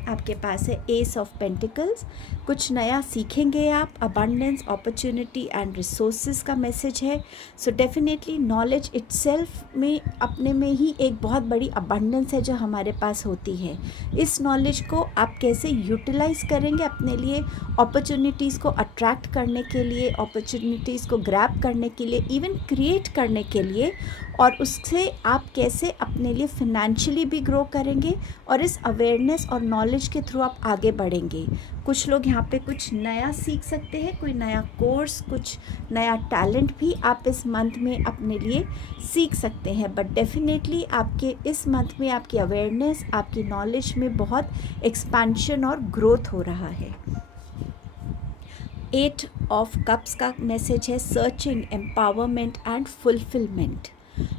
आपके पास है एस ऑफ पेंटिकल्स। कुछ नया सीखेंगे आप, अबंडेंस, अपॉर्चुनिटी एंड रिसोर्सेज का मैसेज है। सो डेफिनेटली नॉलेज इटसेल्फ में अपने में ही एक बहुत बड़ी अबंडेंस है जो हमारे पास होती है। इस नॉलेज को आप कैसे यूटिलाइज करेंगे अपने लिए, अपॉर्चुनिटीज़ को अट्रैक्ट करने के लिए, अपॉर्चुनिटीज़ को ग्रैब करने के लिए, इवन क्रिएट करने के लिए, और उससे आप कैसे अपने लिए फिनेंशियली भी ग्रो करेंगे और इस अवेयरनेस और नॉलेज के थ्रू आप आगे बढ़ेंगे। कुछ लोग यहाँ पे कुछ नया सीख सकते हैं, कोई नया कोर्स, कुछ नया टैलेंट भी आप इस मंथ में अपने लिए सीख सकते हैं। बट डेफिनेटली आपके इस मंथ में आपकी अवेयरनेस, आपकी नॉलेज में बहुत एक्सपेंशन और ग्रोथ हो रहा है। 8 ऑफ कप्स का मैसेज है सर्चिंग, एम्पावरमेंट एंड फुलफिलमेंट।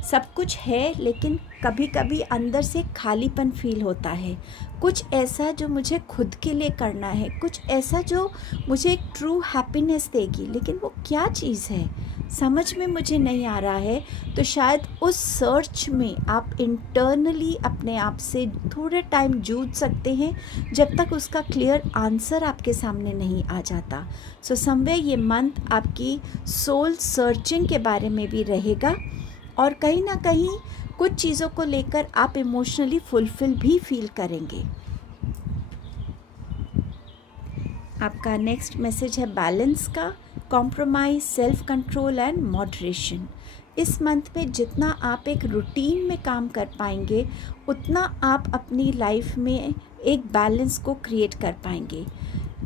सब कुछ है लेकिन कभी कभी अंदर से खालीपन फील होता है। कुछ ऐसा जो मुझे खुद के लिए करना है, कुछ ऐसा जो मुझे एक ट्रू हैप्पीनेस देगी, लेकिन वो क्या चीज़ है समझ में मुझे नहीं आ रहा है। तो शायद उस सर्च में आप इंटरनली अपने आप से थोड़े टाइम जूझ सकते हैं जब तक उसका क्लियर आंसर आपके सामने नहीं आ जाता। सो समवेयर ये मंथ आपकी सोल सर्चिंग के बारे में भी रहेगा, और कहीं ना कहीं कुछ चीज़ों को लेकर आप इमोशनली फुलफिल भी फील करेंगे। आपका नेक्स्ट मैसेज है बैलेंस का, compromise, self control and moderation. इस मंथ में जितना आप एक रूटीन में काम कर पाएंगे उतना आप अपनी लाइफ में एक बैलेंस को क्रिएट कर पाएंगे।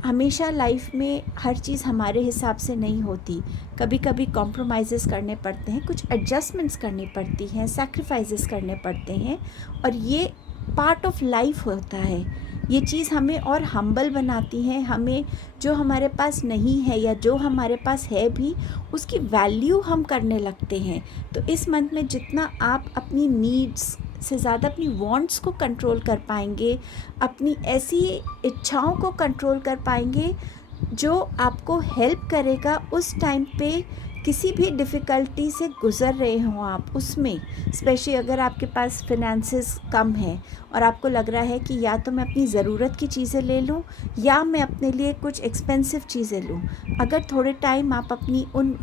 हमेशा लाइफ में हर चीज़ हमारे हिसाब से नहीं होती, कभी कभी कॉम्प्रोमाइज़ेस करने पड़ते हैं, कुछ एडजस्टमेंट्स करनी पड़ती हैं, सैक्रिफाइसेस करने पड़ते हैं, और ये पार्ट ऑफ लाइफ होता है। ये चीज़ हमें और हम्बल बनाती है, हमें जो हमारे पास नहीं है या जो हमारे पास है भी उसकी वैल्यू हम करने लगते हैं। तो इस मंथ में जितना आप अपनी नीड्स से ज़्यादा अपनी वांट्स को कंट्रोल कर पाएंगे, अपनी ऐसी इच्छाओं को कंट्रोल कर पाएंगे जो आपको हेल्प करेगा उस टाइम पे किसी भी डिफ़िकल्टी से गुज़र रहे हों आप उसमें। स्पेशली अगर आपके पास फिनेंसेस कम है और आपको लग रहा है कि या तो मैं अपनी ज़रूरत की चीज़ें ले लूँ या मैं अपने लिए कुछ एक्सपेंसिव चीज़ें लूँ। अगर थोड़े टाइम आप अपनी उन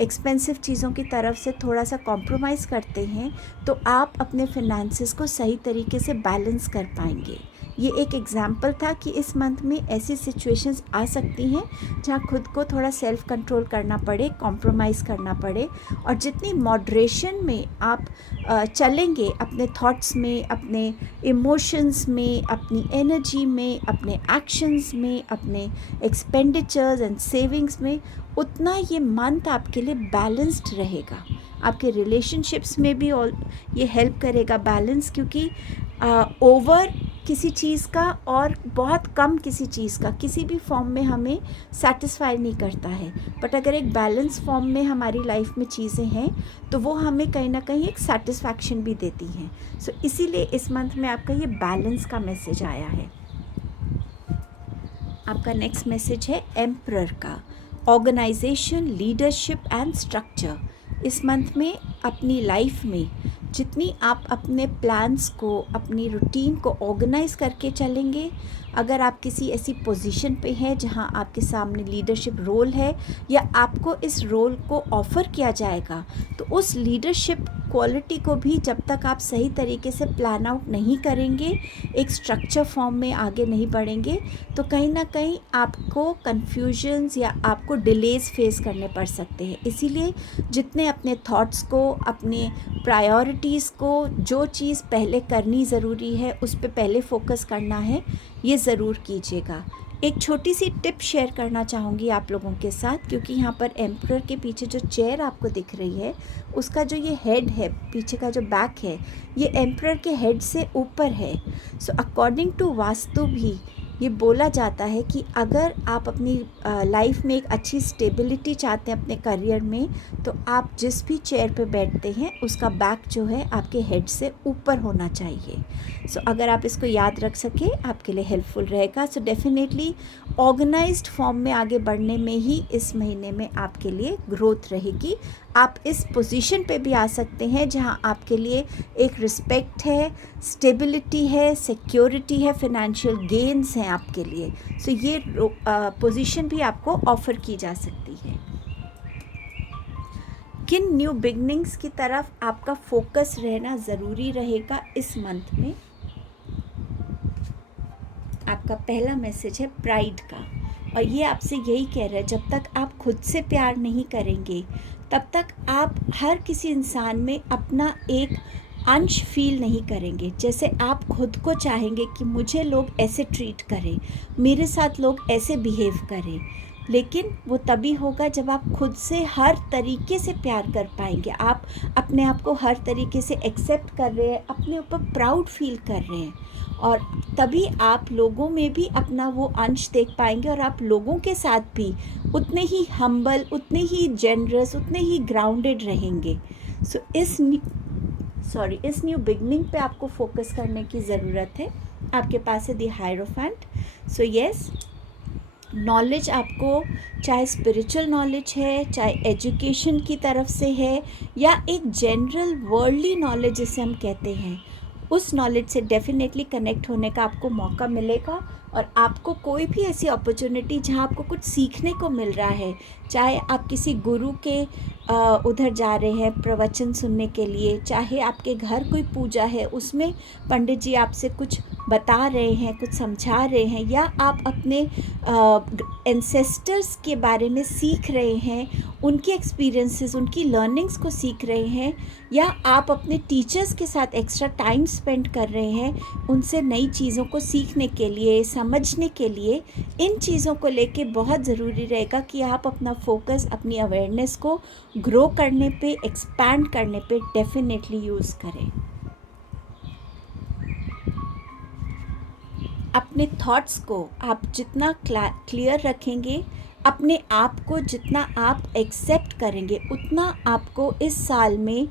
एक्सपेंसिव चीज़ों की तरफ से थोड़ा सा कॉम्प्रोमाइज़ करते हैं तो आप अपने फिनेंसेस को सही तरीके से बैलेंस कर पाएंगे। ये एक एग्ज़ाम्पल था कि इस मंथ में ऐसी सिचुएशंस आ सकती हैं जहाँ खुद को थोड़ा सेल्फ कंट्रोल करना पड़े, कॉम्प्रोमाइज़ करना पड़े, और जितनी मॉडरेशन में आप चलेंगे अपने थॉट्स में, अपने इमोशंस में, अपनी एनर्जी में, अपने एक्शंस में, अपने एक्सपेंडिचर्स एंड सेविंग्स में, उतना ये मंथ आपके लिए बैलेंस्ड रहेगा। आपके रिलेशनशिप्स में भी ये हेल्प करेगा बैलेंस, क्योंकि ओवर किसी चीज़ का और बहुत कम किसी चीज़ का किसी भी फॉर्म में हमें सेटिस्फाई नहीं करता है। बट अगर एक बैलेंस फॉर्म में हमारी लाइफ में चीज़ें हैं तो वो हमें कहीं ना कहीं एक सेटिस्फैक्शन भी देती हैं। सो इसीलिए इस मंथ में आपका ये बैलेंस का मैसेज आया है। आपका नेक्स्ट मैसेज है एम्परर का, ऑर्गेनाइजेशन, लीडरशिप एंड स्ट्रक्चर। इस मंथ में अपनी लाइफ में जितनी आप अपने प्लान्स को, अपनी रूटीन को ऑर्गेनाइज करके चलेंगे, अगर आप किसी ऐसी पोजीशन पे हैं जहां आपके सामने लीडरशिप रोल है या आपको इस रोल को ऑफ़र किया जाएगा, तो उस लीडरशिप क्वालिटी को भी जब तक आप सही तरीके से प्लान आउट नहीं करेंगे, एक स्ट्रक्चर फॉर्म में आगे नहीं बढ़ेंगे, तो कहीं ना कहीं आपको कन्फ्यूजन्स या आपको डिलेज़ फेस करने पड़ सकते हैं। इसीलिए जितने अपने थॉट्स को, अपने प्रायोरिटीज़ को, जो चीज़ पहले करनी ज़रूरी है उस पर पहले फोकस करना है, ये ज़रूर कीजिएगा। एक छोटी सी टिप शेयर करना चाहूँगी आप लोगों के साथ, क्योंकि यहाँ पर एम्परर के पीछे जो चेयर आपको दिख रही है उसका जो ये हेड है, पीछे का जो बैक है, ये एम्परर के हेड से ऊपर है। सो अकॉर्डिंग टू वास्तु भी ये बोला जाता है कि अगर आप अपनी लाइफ में एक अच्छी स्टेबिलिटी चाहते हैं अपने करियर में, तो आप जिस भी चेयर पे बैठते हैं उसका बैक जो है आपके हेड से ऊपर होना चाहिए। सो अगर आप इसको याद रख सके आपके लिए हेल्पफुल रहेगा। सो डेफिनेटली ऑर्गेनाइज्ड फॉर्म में आगे बढ़ने में ही इस महीने में आपके लिए ग्रोथ रहेगी। आप इस पोजीशन पे भी आ सकते हैं जहां आपके लिए एक रिस्पेक्ट है, स्टेबिलिटी है, सिक्योरिटी है, फाइनेंशियल गेन्स हैं आपके लिए। सो ये पोजीशन भी आपको ऑफ़र की जा सकती है। किन न्यू बिगनिंग्स की तरफ आपका फोकस रहना ज़रूरी रहेगा इस मंथ में? आपका पहला मैसेज है प्राइड का, और ये आपसे यही कह रहा है जब तक आप खुद से प्यार नहीं करेंगे तब तक आप हर किसी इंसान में अपना एक अंश फील नहीं करेंगे। जैसे आप खुद को चाहेंगे कि मुझे लोग ऐसे ट्रीट करें, मेरे साथ लोग ऐसे बिहेव करें, लेकिन वो तभी होगा जब आप खुद से हर तरीके से प्यार कर पाएंगे। आप अपने आप को हर तरीके से एक्सेप्ट कर रहे हैं, अपने ऊपर प्राउड फील कर रहे हैं, और तभी आप लोगों में भी अपना वो अंश देख पाएंगे और आप लोगों के साथ भी उतने ही हम्बल, उतने ही जेनरस, उतने ही ग्राउंडेड रहेंगे। सो इस न्यू बिगनिंग पे आपको फोकस करने की ज़रूरत है। आपके पास है the hierophant. So yes, knowledge आपको चाहे स्पिरिचुअल नॉलेज है, चाहे एजुकेशन की तरफ से है, या एक जनरल वर्ल्डली नॉलेज जिसे हम कहते हैं, उस नॉलेज से डेफिनेटली कनेक्ट होने का आपको मौका मिलेगा। और आपको कोई भी ऐसी अपॉर्चुनिटी जहां आपको कुछ सीखने को मिल रहा है, चाहे आप किसी गुरु के उधर जा रहे हैं प्रवचन सुनने के लिए, चाहे आपके घर कोई पूजा है उसमें पंडित जी आपसे कुछ बता रहे हैं, कुछ समझा रहे हैं, या आप अपने एंसेस्टर्स के बारे में सीख रहे हैं, उनके एक्सपीरियंसेस, उनकी लर्निंग्स को सीख रहे हैं, या आप अपने टीचर्स के साथ एक्स्ट्रा टाइम स्पेंड कर रहे हैं उनसे नई चीज़ों को सीखने के लिए, समझने के लिए, इन चीज़ों को लेके बहुत ज़रूरी रहेगा कि आप अपना फोकस, अपनी अवेयरनेस को ग्रो करने पे, एक्सपैंड करने पे डेफिनेटली यूज़ करें। अपने थॉट्स को आप जितना क्लियर रखेंगे, अपने आप को जितना आप एक्सेप्ट करेंगे, उतना आपको इस साल में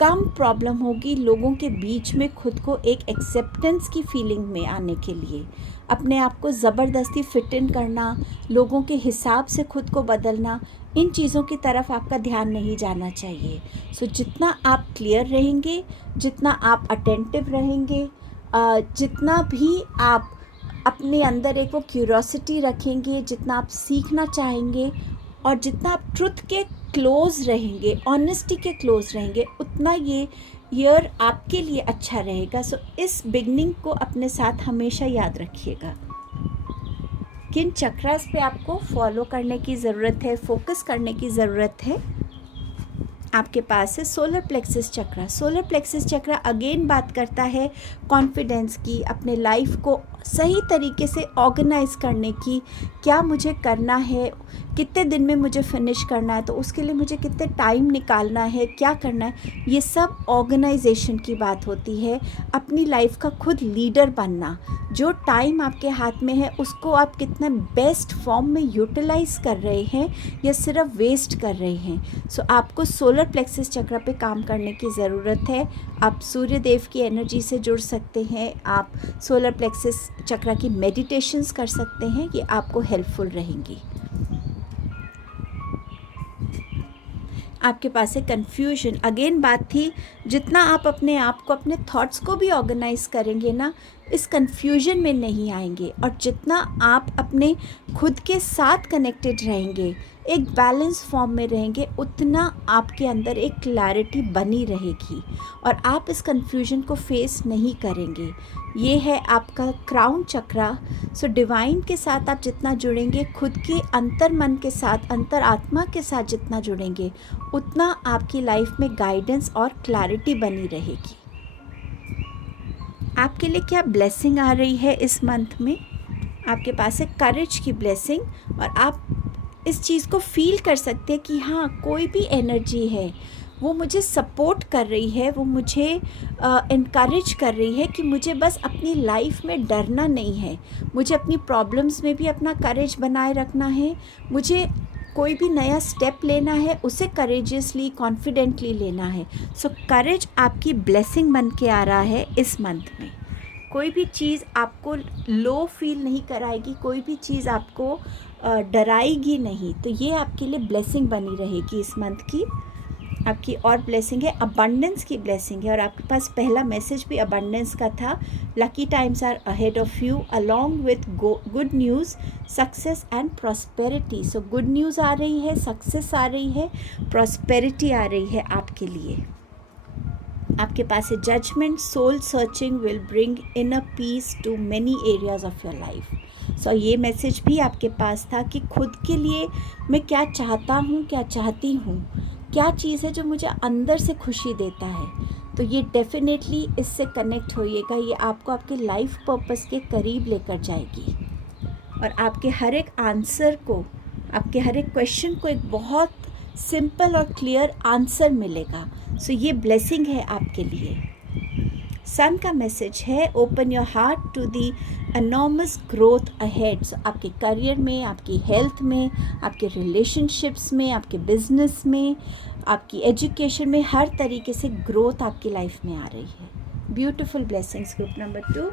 कम प्रॉब्लम होगी लोगों के बीच में खुद को एक एक्सेप्टेंस की फीलिंग में आने के लिए। अपने आप को ज़बरदस्ती फिट इन करना, लोगों के हिसाब से खुद को बदलना, इन चीज़ों की तरफ आपका ध्यान नहीं जाना चाहिए। सो जितना आप क्लियर रहेंगे, जितना आप अटेंटिव रहेंगे, जितना भी आप अपने अंदर एक वो क्यूरोसिटी रखेंगे, जितना आप सीखना चाहेंगे, और जितना आप ट्रुथ के क्लोज़ रहेंगे, ऑनेस्टी के क्लोज़ रहेंगे, उतना ये ईयर आपके लिए अच्छा रहेगा। सो इस बिगनिंग को अपने साथ हमेशा याद रखिएगा। किन चक्रास पे आपको फॉलो करने की ज़रूरत है, फोकस करने की ज़रूरत है? आपके पास है सोलर प्लेक्सस चक्रा। सोलर प्लेक्सस चक्रा अगेन बात करता है कॉन्फिडेंस की, अपने लाइफ को सही तरीके से ऑर्गेनाइज करने की। क्या मुझे करना है, कितने दिन में मुझे फिनिश करना है, तो उसके लिए मुझे कितने टाइम निकालना है, क्या करना है, ये सब ऑर्गेनाइजेशन की बात होती है। अपनी लाइफ का खुद लीडर बनना, जो टाइम आपके हाथ में है उसको आप कितने बेस्ट फॉर्म में यूटिलाइज कर रहे हैं या सिर्फ वेस्ट कर रहे हैं। सो आपको सोलर प्लेक्सस चक्र पे काम करने की ज़रूरत है। आप सूर्य देव की एनर्जी से जुड़ सकते हैं, आप सोलर प्लेक्सस चक्र की मेडिटेशंस कर सकते हैं, ये आपको हेल्पफुल रहेंगी। आपके पास है कन्फ्यूजन। अगेन बात थी, जितना आप अपने आप को, अपने थॉट्स को भी ऑर्गेनाइज करेंगे ना, इस कन्फ्यूजन में नहीं आएंगे, और जितना आप अपने खुद के साथ कनेक्टेड रहेंगे, एक बैलेंस फॉर्म में रहेंगे, उतना आपके अंदर एक क्लैरिटी बनी रहेगी और आप इस कन्फ्यूजन को फेस नहीं करेंगे। ये है आपका क्राउन चक्रा। सो डिवाइन के साथ आप जितना जुड़ेंगे, खुद के अंतर मन के साथ, अंतर आत्मा के साथ जितना जुड़ेंगे, उतना आपकी लाइफ में गाइडेंस और क्लैरिटी बनी रहेगी। आपके लिए क्या ब्लेसिंग आ रही है इस मंथ में? आपके पास है करेज की ब्लेसिंग, और आप इस चीज़ को फील कर सकते हैं कि हाँ, कोई भी एनर्जी है वो मुझे सपोर्ट कर रही है, वो मुझे इनकरेज कर रही है कि मुझे बस अपनी लाइफ में डरना नहीं है, मुझे अपनी प्रॉब्लम्स में भी अपना करेज बनाए रखना है, मुझे कोई भी नया स्टेप लेना है उसे करेजियसली कॉन्फिडेंटली लेना है। सो करेज आपकी ब्लेसिंग बन के आ रहा है इस मंथ में। कोई भी चीज़ आपको लो फील नहीं कराएगी, कोई भी चीज़ आपको डराएगी नहीं, तो ये आपके लिए ब्लेसिंग बनी रहेगी इस मंथ की। आपकी और ब्लेसिंग है, अबंडेंस की ब्लेसिंग है, और आपके पास पहला मैसेज भी अबंडेंस का था। Lucky times are ahead of you along with good news, success and prosperity. So good news आ रही है, सक्सेस आ रही है, प्रॉस्पेरिटी आ रही है आपके लिए। आपके पास है judgement, soul searching will bring inner peace to many areas of your life. So ये मैसेज भी आपके पास था कि खुद के लिए मैं क्या चाहता हूँ, क्या चाहती हूँ, क्या चीज़ है जो मुझे अंदर से खुशी देता है। तो ये डेफिनेटली इससे कनेक्ट होइएगा, ये आपको आपके लाइफ पर्पस के करीब लेकर जाएगी, और आपके हर एक आंसर को, आपके हर एक क्वेश्चन को एक बहुत सिंपल और क्लियर आंसर मिलेगा। सो ये ब्लेसिंग है आपके लिए। सन का मैसेज है, open your heart to the enormous growth ahead. So आपके करियर में, आपकी हेल्थ में, आपके रिलेशनशिप्स में, आपके बिजनेस में, आपकी एजुकेशन में, हर तरीके से ग्रोथ आपकी लाइफ में आ रही है। Beautiful blessings group number 2।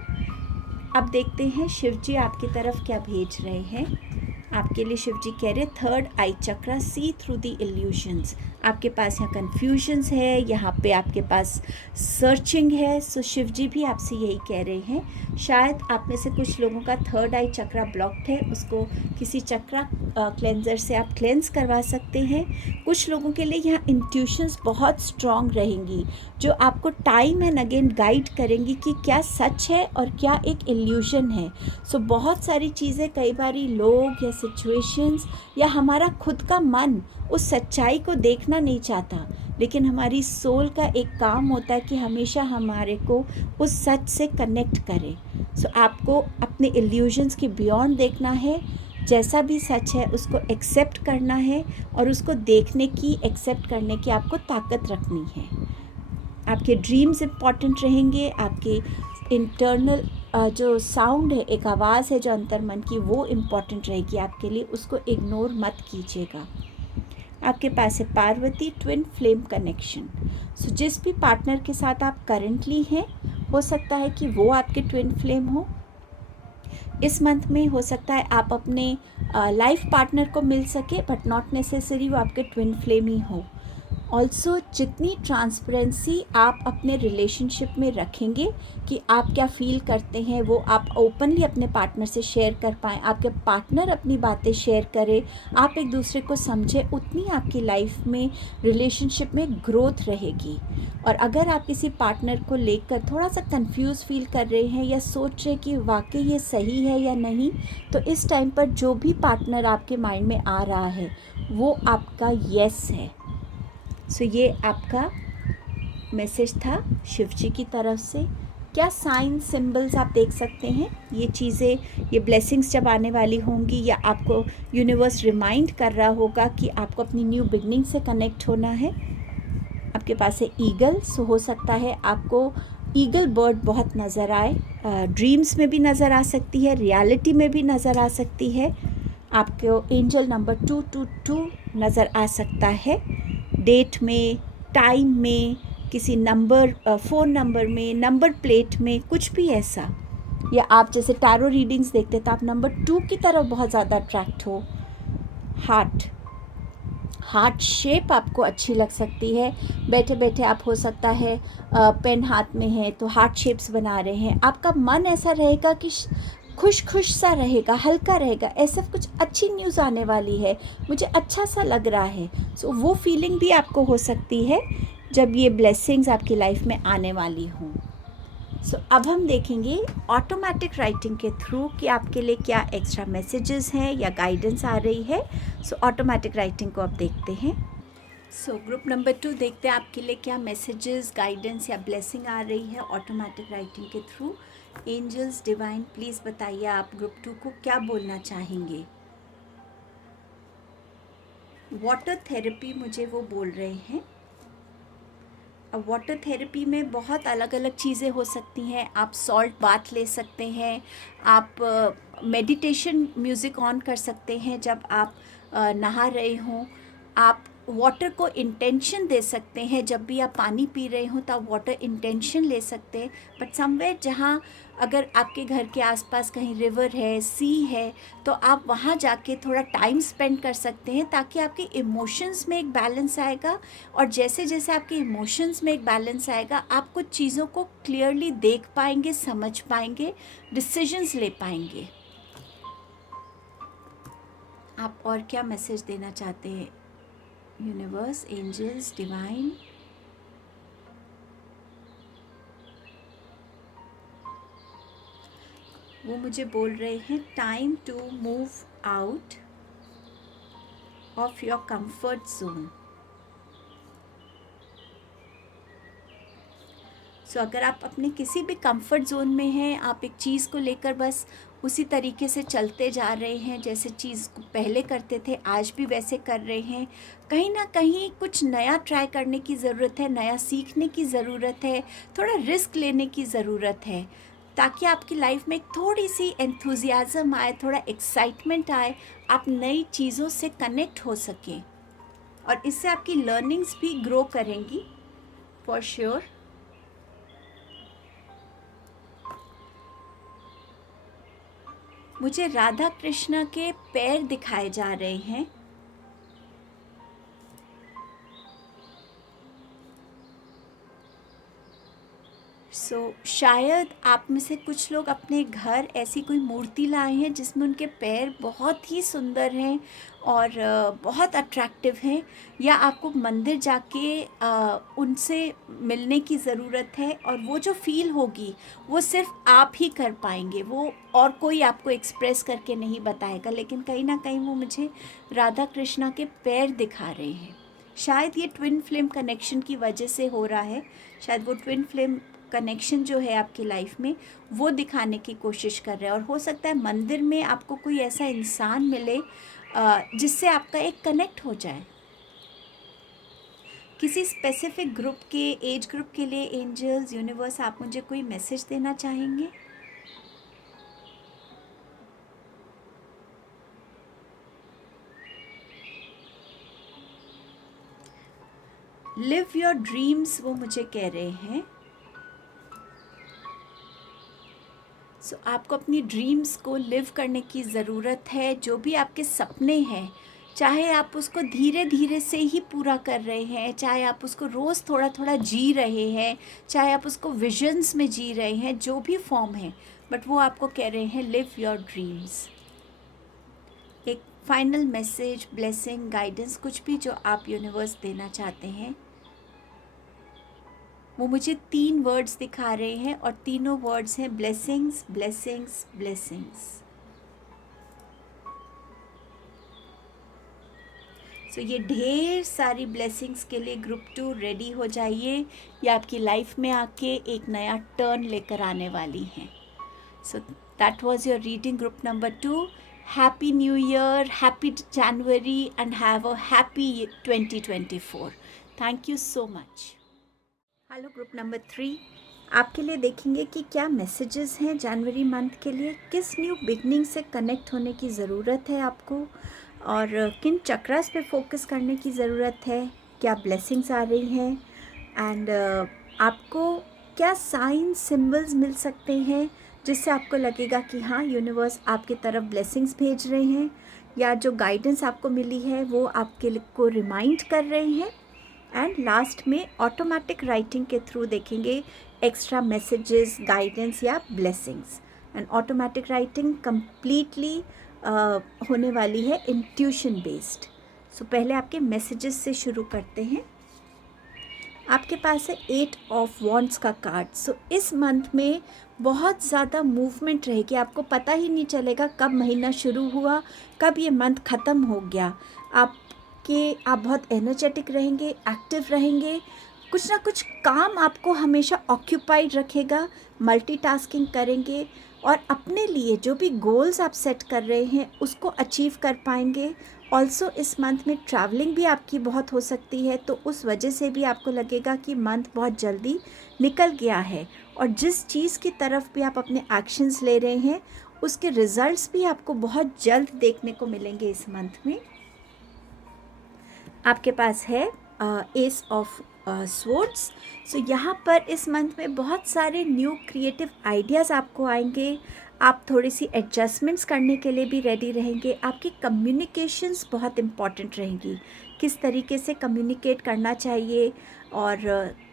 अब देखते हैं शिव जी आपकी तरफ क्या भेज रहे हैं। आपके लिए शिव जी कह रहे, third eye chakra, see through the illusions. आपके पास यहाँ कन्फ्यूजन्स है, यहाँ पे आपके पास सर्चिंग है। सो शिव जी भी आपसे यही कह रहे हैं, शायद आप में से कुछ लोगों का थर्ड आई चक्रा ब्लॉक्ड है, उसको किसी चक्रा क्लेंजर से आप क्लेंस करवा सकते हैं। कुछ लोगों के लिए यहाँ इंट्यूशंस बहुत स्ट्रॉन्ग रहेंगी, जो आपको टाइम एंड अगेन गाइड करेंगी कि क्या सच है और क्या एक इल्यूशन है। सो बहुत सारी चीज़ें, कई बारी लोग या सिचुएशंस या हमारा खुद का मन उस सच्चाई को देखना नहीं चाहता, लेकिन हमारी सोल का एक काम होता है कि हमेशा हमारे को उस सच से कनेक्ट करे। सो आपको अपने इल्यूजन्स के बियॉन्ड देखना है, जैसा भी सच है उसको एक्सेप्ट करना है, और उसको देखने की, एक्सेप्ट करने की आपको ताकत रखनी है। आपके ड्रीम्स इम्पॉर्टेंट रहेंगे, आपके इंटरनल जो साउंड है, एक आवाज़ है जो अंतर्मन की, वो इम्पॉर्टेंट रहेगी आपके लिए, उसको इग्नोर मत कीजिएगा। आपके पास है पार्वती, ट्विन फ्लेम कनेक्शन। सो जिस भी पार्टनर के साथ आप करंटली हैं, हो सकता है कि वो आपके ट्विन फ्लेम हो। इस मंथ में हो सकता है आप अपने लाइफ पार्टनर को मिल सके, बट नॉट नेसेसरी वो आपके ट्विन फ्लेम ही हो। ऑल्सो जितनी ट्रांसपेरेंसी आप अपने रिलेशनशिप में रखेंगे कि आप क्या फील करते हैं, वो आप ओपनली अपने पार्टनर से शेयर कर पाएँ, आपके पार्टनर अपनी बातें शेयर करें, आप एक दूसरे को समझें, उतनी आपकी लाइफ में, रिलेशनशिप में ग्रोथ रहेगी। और अगर आप किसी पार्टनर को लेकर थोड़ा सा कंफ्यूज फील कर रहे हैं या सोच रहे कि वाकई ये सही है या नहीं, तो इस टाइम पर जो भी पार्टनर आपके माइंड में आ रहा है वो आपका येस है। सो ये आपका मैसेज था शिव जी की तरफ से। क्या साइन सिंबल्स आप देख सकते हैं, ये चीज़ें, ये ब्लेसिंग्स जब आने वाली होंगी, या आपको यूनिवर्स रिमाइंड कर रहा होगा कि आपको अपनी न्यू बिगनिंग से कनेक्ट होना है। आपके पास है ईगल। सो हो सकता है आपको ईगल बर्ड बहुत नज़र आए, ड्रीम्स में भी नज़र आ सकती है, रियलिटी में भी नज़र आ सकती है। आपको एंजल नंबर 222 नज़र आ सकता है, डेट में, टाइम में, किसी नंबर, फ़ोन नंबर में, नंबर प्लेट में, कुछ भी ऐसा। या आप जैसे टैरो रीडिंग्स देखते तो आप नंबर 2 की तरफ बहुत ज़्यादा अट्रैक्ट हो। हार्ट शेप आपको अच्छी लग सकती है। बैठे बैठे आप, हो सकता है पेन हाथ में है तो हार्ट शेप्स बना रहे हैं, आपका मन ऐसा रहेगा कि खुश खुश सा रहेगा, हल्का रहेगा, ऐसा कुछ अच्छी न्यूज़ आने वाली है, मुझे अच्छा सा लग रहा है। सो वो फीलिंग भी आपको हो सकती है जब ये ब्लेसिंग्स आपकी लाइफ में आने वाली हों। सो अब हम देखेंगे ऑटोमेटिक राइटिंग के थ्रू कि आपके लिए क्या एक्स्ट्रा मैसेजेस हैं या गाइडेंस आ रही है। सो ऑटोमेटिक राइटिंग को अब देखते हैं। सो ग्रुप नंबर 2 देखते हैं आपके लिए क्या मैसेजेस, गाइडेंस या ब्लेसिंग आ रही है ऑटोमेटिक राइटिंग के थ्रू। एंजल्स डिवाइन, प्लीज़ बताइए आप ग्रुप 2 को क्या बोलना चाहेंगे। वाटर थेरेपी मुझे वो बोल रहे हैं। अब वाटर थेरेपी में बहुत अलग अलग चीज़ें हो सकती हैं। आप सॉल्ट बाथ ले सकते हैं, आप मेडिटेशन म्यूज़िक ऑन कर सकते हैं जब आप नहा रहे हों। आप वाटर को इंटेंशन दे सकते हैं, जब भी आप पानी पी रहे हो तो आप वाटर इंटेंशन ले सकते हैं। बट समवेयर जहाँ, अगर आपके घर के आसपास कहीं रिवर है, सी है, तो आप वहाँ जाके थोड़ा टाइम स्पेंड कर सकते हैं, ताकि आपके इमोशंस में एक बैलेंस आएगा। और जैसे जैसे आपके इमोशंस में एक बैलेंस आएगा, आप कुछ चीज़ों को क्लियरली देख पाएंगे, समझ पाएंगे, डिसीजंस ले पाएंगे। आप और क्या मैसेज देना चाहते हैं? Universe, angels, divine. वो मुझे बोल रहे हैं time to move out of your comfort zone. So अगर आप अपने किसी भी कंफर्ट जोन में हैं, आप एक चीज़ को लेकर बस उसी तरीके से चलते जा रहे हैं, जैसे चीज़ को पहले करते थे आज भी वैसे कर रहे हैं, कहीं ना कहीं कुछ नया ट्राई करने की ज़रूरत है, नया सीखने की ज़रूरत है, थोड़ा रिस्क लेने की ज़रूरत है, ताकि आपकी लाइफ में एक थोड़ी सी एंथुजियाज़म आए, थोड़ा एक्साइटमेंट आए, आप नई चीज़ों से कनेक्ट हो सकें, और इससे आपकी लर्निंग्स भी ग्रो करेंगी फॉर श्योर। मुझे राधा कृष्णा के पैर दिखाए जा रहे हैं। शायद आप में से कुछ लोग अपने घर ऐसी कोई मूर्ति लाए हैं जिसमें उनके पैर बहुत ही सुंदर हैं और बहुत अट्रैक्टिव हैं, या आपको मंदिर जाके उनसे मिलने की ज़रूरत है, और वो जो फील होगी वो सिर्फ आप ही कर पाएंगे, वो और कोई आपको एक्सप्रेस करके नहीं बताएगा। लेकिन कहीं ना कहीं वो मुझे राधा कृष्णा के पैर दिखा रहे हैं। शायद ये ट्विन फ्लेम कनेक्शन की वजह से हो रहा है, शायद वो ट्विन फ्लेम कनेक्शन जो है आपकी लाइफ में वो दिखाने की कोशिश कर रहे हैं। और हो सकता है मंदिर में आपको कोई ऐसा इंसान मिले जिससे आपका एक कनेक्ट हो जाए। किसी स्पेसिफिक ग्रुप के, एज ग्रुप के लिए एंजल्स, यूनिवर्स, आप मुझे कोई मैसेज देना चाहेंगे? लिव योर ड्रीम्स, वो मुझे कह रहे हैं। आपको अपनी ड्रीम्स को लिव करने की ज़रूरत है। जो भी आपके सपने हैं, चाहे आप उसको धीरे धीरे से ही पूरा कर रहे हैं, चाहे आप उसको रोज़ थोड़ा थोड़ा जी रहे हैं, चाहे आप उसको विजन्स में जी रहे हैं, जो भी फॉर्म है, बट वो आपको कह रहे हैं लिव योर ड्रीम्स। एक फाइनल मैसेज, ब्लेसिंग, गाइडेंस, कुछ भी जो आप यूनिवर्स देना चाहते हैं। वो मुझे 3 वर्ड्स दिखा रहे हैं और तीनों वर्ड्स हैं ब्लेसिंग्स, ब्लेसिंग्स, ब्लेसिंग्स। ये दैर सारी ब्लेसिंग्स के लिए ग्रुप 2 रेडी हो जाइए। ये आपकी लाइफ में आके एक नया टर्न लेकर आने वाली हैं। That was your reading, group number 2। Happy new year, happy January, and have a happy 2024। Thank you so much. Hello group number 3, आपके लिए देखेंगे कि क्या मैसेजेस हैं जनवरी मंथ के लिए, किस न्यू बिगनिंग से कनेक्ट होने की ज़रूरत है आपको, और किन चक्रास पे फोकस करने की ज़रूरत है, क्या ब्लेसिंग्स आ रही हैं, एंड आपको क्या साइन सिंबल्स मिल सकते हैं जिससे आपको लगेगा कि हाँ, यूनिवर्स आपकी तरफ ब्लेसिंग्स भेज रहे हैं, या जो गाइडेंस आपको मिली है वो आपके को रिमाइंड कर रहे हैं। एंड लास्ट में ऑटोमेटिक राइटिंग के थ्रू देखेंगे एक्स्ट्रा मैसेजेस, गाइडेंस या blessings. And automatic writing completely होने वाली है इंट्यूशन बेस्ड। पहले आपके मैसेजेस से शुरू करते हैं। आपके पास है 8 ऑफ वॉन्ड्स का कार्ड। इस मंथ में बहुत ज़्यादा मूवमेंट रहेगी, आपको पता ही नहीं चलेगा कब महीना शुरू हुआ, कब ये मंथ ख़त्म हो गया। आप बहुत एनर्जेटिक रहेंगे, एक्टिव रहेंगे, कुछ ना कुछ काम आपको हमेशा ऑक्यूपाइड रखेगा, मल्टीटास्किंग करेंगे, और अपने लिए जो भी गोल्स आप सेट कर रहे हैं उसको अचीव कर पाएंगे। ऑल्सो इस मंथ में ट्रैवलिंग भी आपकी बहुत हो सकती है, तो उस वजह से भी आपको लगेगा कि मंथ बहुत जल्दी निकल गया है, और जिस चीज़ की तरफ भी आप अपने एक्शंस ले रहे हैं उसके रिजल्ट्स भी आपको बहुत जल्द देखने को मिलेंगे इस मंथ में। आपके पास है एस ऑफ स्वॉर्ड्स। सो यहाँ पर इस मंथ में बहुत सारे न्यू क्रिएटिव आइडियाज़ आपको आएंगे। आप थोड़ी सी एडजस्टमेंट्स करने के लिए भी रेडी रहेंगे। आपकी कम्युनिकेशंस बहुत इम्पॉर्टेंट रहेंगी, किस तरीके से कम्युनिकेट करना चाहिए, और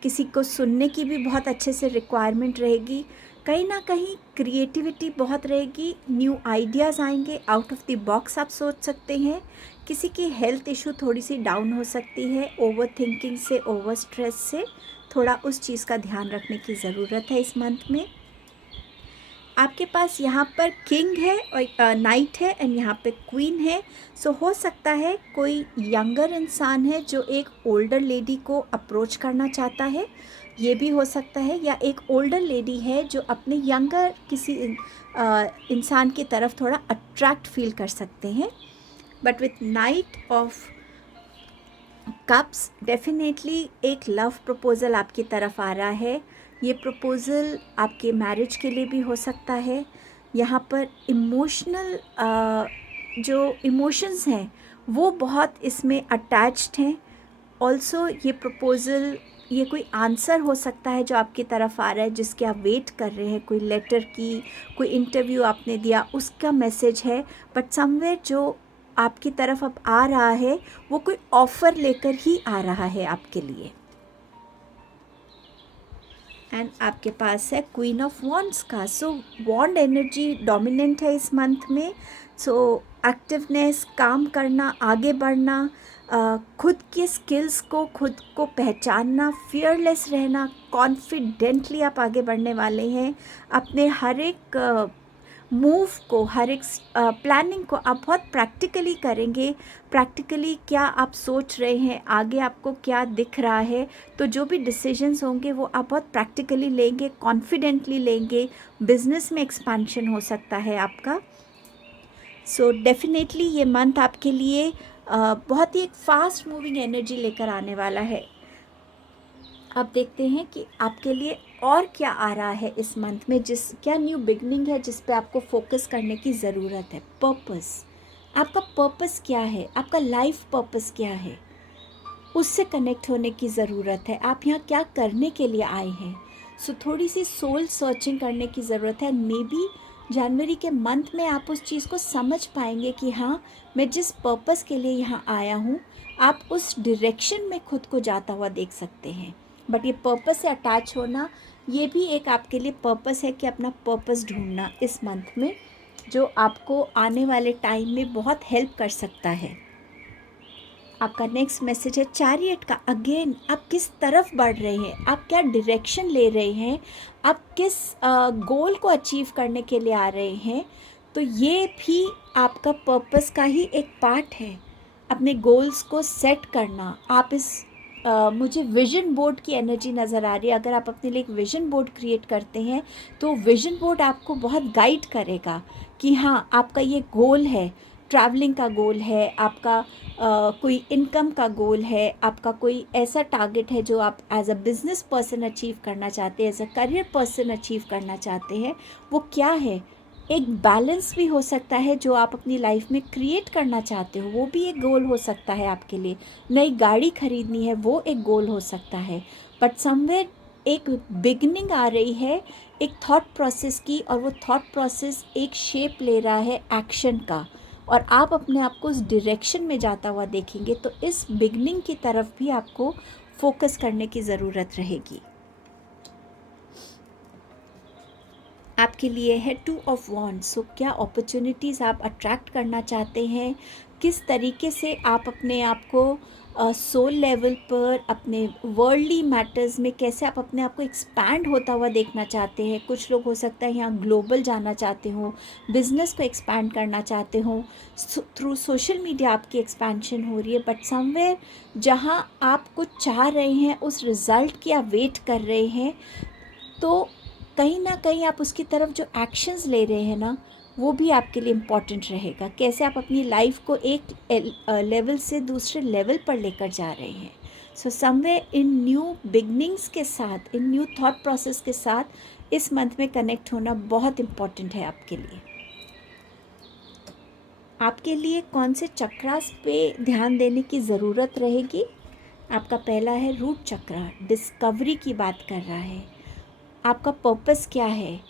किसी को सुनने की भी बहुत अच्छे से रिक्वायरमेंट रहेगी। कहीं ना कहीं क्रिएटिविटी बहुत रहेगी, न्यू आइडियाज़ आएंगे, आउट ऑफ द बॉक्स आप सोच सकते हैं। किसी की हेल्थ इशू थोड़ी सी डाउन हो सकती है, ओवर थिंकिंग से, ओवर स्ट्रेस से थोड़ा उस चीज़ का ध्यान रखने की ज़रूरत है इस मंथ में। आपके पास यहाँ पर किंग है और नाइट है एंड यहाँ पे क्वीन है। सो हो सकता है कोई यंगर इंसान है जो एक ओल्डर लेडी को अप्रोच करना चाहता है, ये भी हो सकता है, या एक ओल्डर लेडी है जो अपने यंगर किसी इंसान की तरफ थोड़ा अट्रैक्ट फील कर सकते हैं। But with night of cups definitely एक लव प्रपोज़ल आपकी तरफ आ रहा है। ये प्रपोज़ल आपके मैरिज के लिए भी हो सकता है। यहाँ पर इमोशनल जो इमोशंस हैं वो बहुत इसमें अटैच्ड हैं। ऑल्सो ये प्रपोज़ल, ये कोई आंसर हो सकता है जो आपकी तरफ आ रहा है, जिसके आप वेट कर रहे हैं, कोई लेटर की, कोई इंटरव्यू आपने दिया उसका मैसेज है, बट समवेयर जो आपकी तरफ अब आ रहा है वो कोई ऑफ़र लेकर ही आ रहा है आपके लिए। एंड आपके पास है क्वीन ऑफ वॉन्ड्स का। सो वॉन्ड एनर्जी डोमिनेंट है इस मंथ में। सो एक्टिवनेस, काम करना, आगे बढ़ना, खुद के स्किल्स को खुद को पहचानना, फियरलेस रहना, कॉन्फिडेंटली आप आगे बढ़ने वाले हैं। अपने हर एक मूव को, हर एक प्लानिंग को आप बहुत प्रैक्टिकली करेंगे। प्रैक्टिकली क्या आप सोच रहे हैं, आगे आपको क्या दिख रहा है, तो जो भी डिसीजंस होंगे वो आप बहुत प्रैक्टिकली लेंगे, कॉन्फिडेंटली लेंगे। बिजनेस में एक्सपेंशन हो सकता है आपका। सो डेफिनेटली ये मंथ आपके लिए बहुत ही एक फास्ट मूविंग एनर्जी लेकर आने वाला है। अब देखते हैं कि आपके लिए और क्या आ रहा है इस मंथ में, क्या न्यू बिगनिंग है जिस पे आपको फोकस करने की ज़रूरत है। पर्पस, आपका पर्पस क्या है, आपका लाइफ पर्पस क्या है, उससे कनेक्ट होने की ज़रूरत है। आप यहाँ क्या करने के लिए आए हैं। सो थोड़ी सी सोल सर्चिंग करने की ज़रूरत है। मे बी जनवरी के मंथ में आप उस चीज़ को समझ पाएंगे कि हाँ, मैं जिस पर्पस के लिए यहाँ आया हूँ, आप उस डायरेक्शन में खुद को जाता हुआ देख सकते हैं। बट ये पर्पस से अटैच होना, ये भी एक आपके लिए पर्पस है कि अपना पर्पस ढूंढना इस मंथ में, जो आपको आने वाले टाइम में बहुत हेल्प कर सकता है। आपका नेक्स्ट मैसेज है चैरियट का। अगेन, आप किस तरफ बढ़ रहे हैं, आप क्या डायरेक्शन ले रहे हैं, आप किस गोल को अचीव करने के लिए आ रहे हैं, तो ये भी आपका पर्पस का ही एक पार्ट है, अपने गोल्स को सेट करना। आप इस मुझे विजन बोर्ड की एनर्जी नज़र आ रही है। अगर आप अपने लिए एक विजन बोर्ड क्रिएट करते हैं तो विजन बोर्ड आपको बहुत गाइड करेगा कि हाँ, आपका ये गोल है, ट्रैवलिंग का गोल है, आपका कोई इनकम का गोल है, आपका कोई ऐसा टारगेट है जो आप as a business person achieve करना चाहते हैं, as a career person achieve करना चाहते हैं, वो क्या है। एक बैलेंस भी हो सकता है जो आप अपनी लाइफ में क्रिएट करना चाहते हो, वो भी एक गोल हो सकता है आपके लिए। नई गाड़ी खरीदनी है, वो एक गोल हो सकता है। बट समवेयर एक बिगनिंग आ रही है एक थॉट प्रोसेस की, और वो थॉट प्रोसेस एक शेप ले रहा है एक्शन का, और आप अपने आप को उस डायरेक्शन में जाता हुआ देखेंगे। तो इस बिगनिंग की तरफ भी आपको फोकस करने की ज़रूरत रहेगी। आपके लिए है टू ऑफ वॉन्ड्स। सो क्या अपॉर्चुनिटीज़ आप अट्रैक्ट करना चाहते हैं, किस तरीके से आप अपने आप को सोल लेवल पर, अपने वर्ल्डली मैटर्स में कैसे आप अपने आप को एक्सपैंड होता हुआ देखना चाहते हैं। कुछ लोग हो सकता है यहाँ ग्लोबल जाना चाहते हो, बिजनेस को एक्सपैंड करना चाहते हो, थ्रू सोशल मीडिया आपकी एक्सपेंशन हो रही है। बट समवेयर जहाँ आप कुछ चाह रहे हैं, उस रिज़ल्ट की आप वेट कर रहे हैं, तो कहीं ना कहीं आप उसकी तरफ जो एक्शंस ले रहे हैं ना, वो भी आपके लिए इम्पॉर्टेंट रहेगा। कैसे आप अपनी लाइफ को एक लेवल से दूसरे लेवल पर लेकर जा रहे हैं। So somewhere in new beginnings के साथ, इन न्यू थॉट प्रोसेस के साथ इस मंथ में कनेक्ट होना बहुत इम्पॉर्टेंट है आपके लिए। आपके लिए कौन से चक्रास पे ध्यान देने की ज़रूरत रहेगी? आपका पहला है रूट चक्रा, डिस्कवरी की बात कर रहा है। आपका पर्पस क्या है,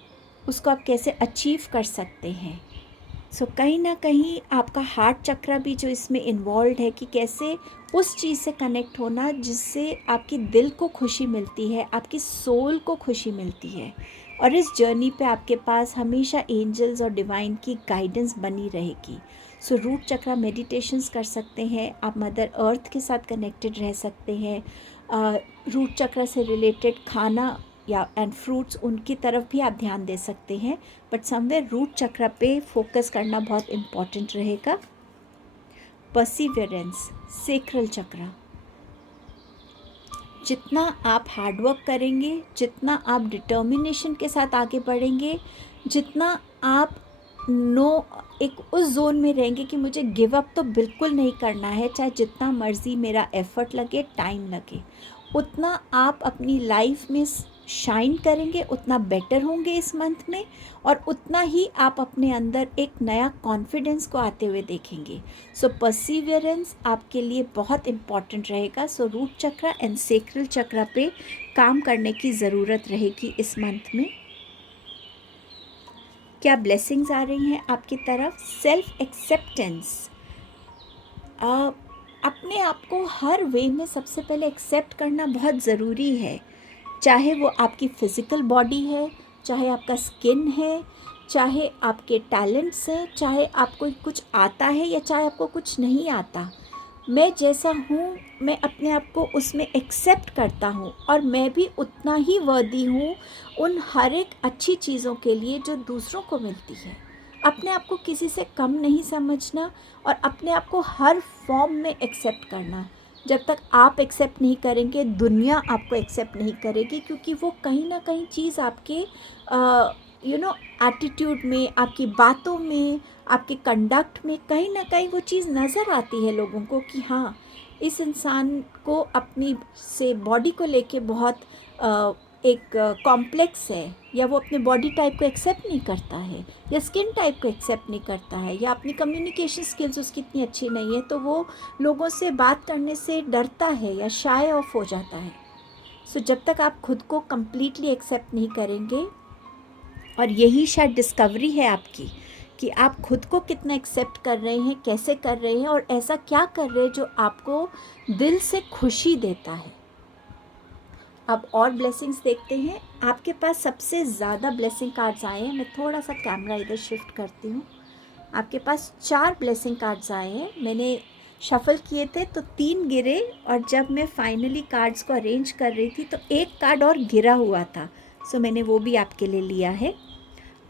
उसको आप कैसे अचीव कर सकते हैं। सो कहीं ना कहीं आपका हार्ट चक्रा भी जो इसमें इन्वॉल्व है कि कैसे उस चीज़ से कनेक्ट होना जिससे आपकी दिल को खुशी मिलती है, आपकी सोल को खुशी मिलती है। और इस जर्नी पे आपके पास हमेशा एंजल्स और डिवाइन की गाइडेंस बनी रहेगी। सो रूट चक्रा मेडिटेशंस कर सकते हैं, आप मदर अर्थ के साथ कनेक्टेड रह सकते हैं। रूट चक्रा से रिलेटेड खाना या एंड फ्रूट्स, उनकी तरफ भी आप ध्यान दे सकते हैं, बट समवेयर रूट चक्र पे फोकस करना बहुत इम्पॉर्टेंट रहेगा। परसिवियरेंस, सेक्रल चक्र, जितना आप हार्डवर्क करेंगे, जितना आप डिटर्मिनेशन के साथ आगे बढ़ेंगे, जितना आप एक उस जोन में रहेंगे कि मुझे गिव अप तो बिल्कुल नहीं करना है, चाहे जितना मर्ज़ी मेरा एफ़र्ट लगे, टाइम लगे, उतना आप अपनी लाइफ में शाइन करेंगे, उतना बेटर होंगे इस मंथ में, और उतना ही आप अपने अंदर एक नया कॉन्फिडेंस को आते हुए देखेंगे। सो परसिवियरेंस आपके लिए बहुत इम्पॉर्टेंट रहेगा। सो रूट चक्र एंड सेक्रल चक्र पे काम करने की ज़रूरत रहेगी इस मंथ में। क्या ब्लेसिंग्स आ रही हैं आपकी तरफ? सेल्फ एक्सेप्टेंस, अपने आप को हर वे में सबसे पहले एक्सेप्ट करना बहुत ज़रूरी है। चाहे वो आपकी फ़िज़िकल बॉडी है, चाहे आपका स्किन है, चाहे आपके टैलेंट्स हैं, चाहे आपको कुछ आता है या चाहे आपको कुछ नहीं आता। मैं जैसा हूँ, मैं अपने आप को उसमें एक्सेप्ट करता हूँ, और मैं भी उतना ही वर्दी हूँ उन हर एक अच्छी चीज़ों के लिए जो दूसरों को मिलती है। अपने आप को किसी से कम नहीं समझना और अपने आप को हर फॉर्म में एक्सेप्ट करना। जब तक आप एक्सेप्ट नहीं करेंगे, दुनिया आपको एक्सेप्ट नहीं करेगी, क्योंकि वो कहीं ना कहीं चीज़ आपके एटीट्यूड में, आपकी बातों में, आपके कंडक्ट में कहीं ना कहीं वो चीज़ नज़र आती है लोगों को कि हाँ, इस इंसान को अपनी से बॉडी को लेके बहुत एक कॉम्प्लेक्स है, या वो अपने बॉडी टाइप को एक्सेप्ट नहीं करता है, या स्किन टाइप को एक्सेप्ट नहीं करता है, या अपनी कम्युनिकेशन स्किल्स उसकी इतनी अच्छी नहीं है, तो वो लोगों से बात करने से डरता है या शाय ऑफ हो जाता है। सो जब तक आप खुद को कम्प्लीटली एक्सेप्ट नहीं करेंगे, और यही शायद डिस्कवरी है आपकी कि आप खुद को कितना एक्सेप्ट कर रहे हैं, कैसे कर रहे हैं, और ऐसा क्या कर रहे हैं जो आपको दिल से खुशी देता है। अब और ब्लेसिंग्स देखते हैं। आपके पास सबसे ज़्यादा ब्लेसिंग कार्ड्स आए हैं। मैं थोड़ा सा कैमरा इधर शिफ्ट करती हूँ। आपके पास 4 ब्लेसिंग कार्ड्स आए हैं। मैंने शफ़ल किए थे तो 3 गिरे, और जब मैं फाइनली कार्ड्स को अरेंज कर रही थी तो एक कार्ड और गिरा हुआ था। सो मैंने वो भी आपके लिए लिया है।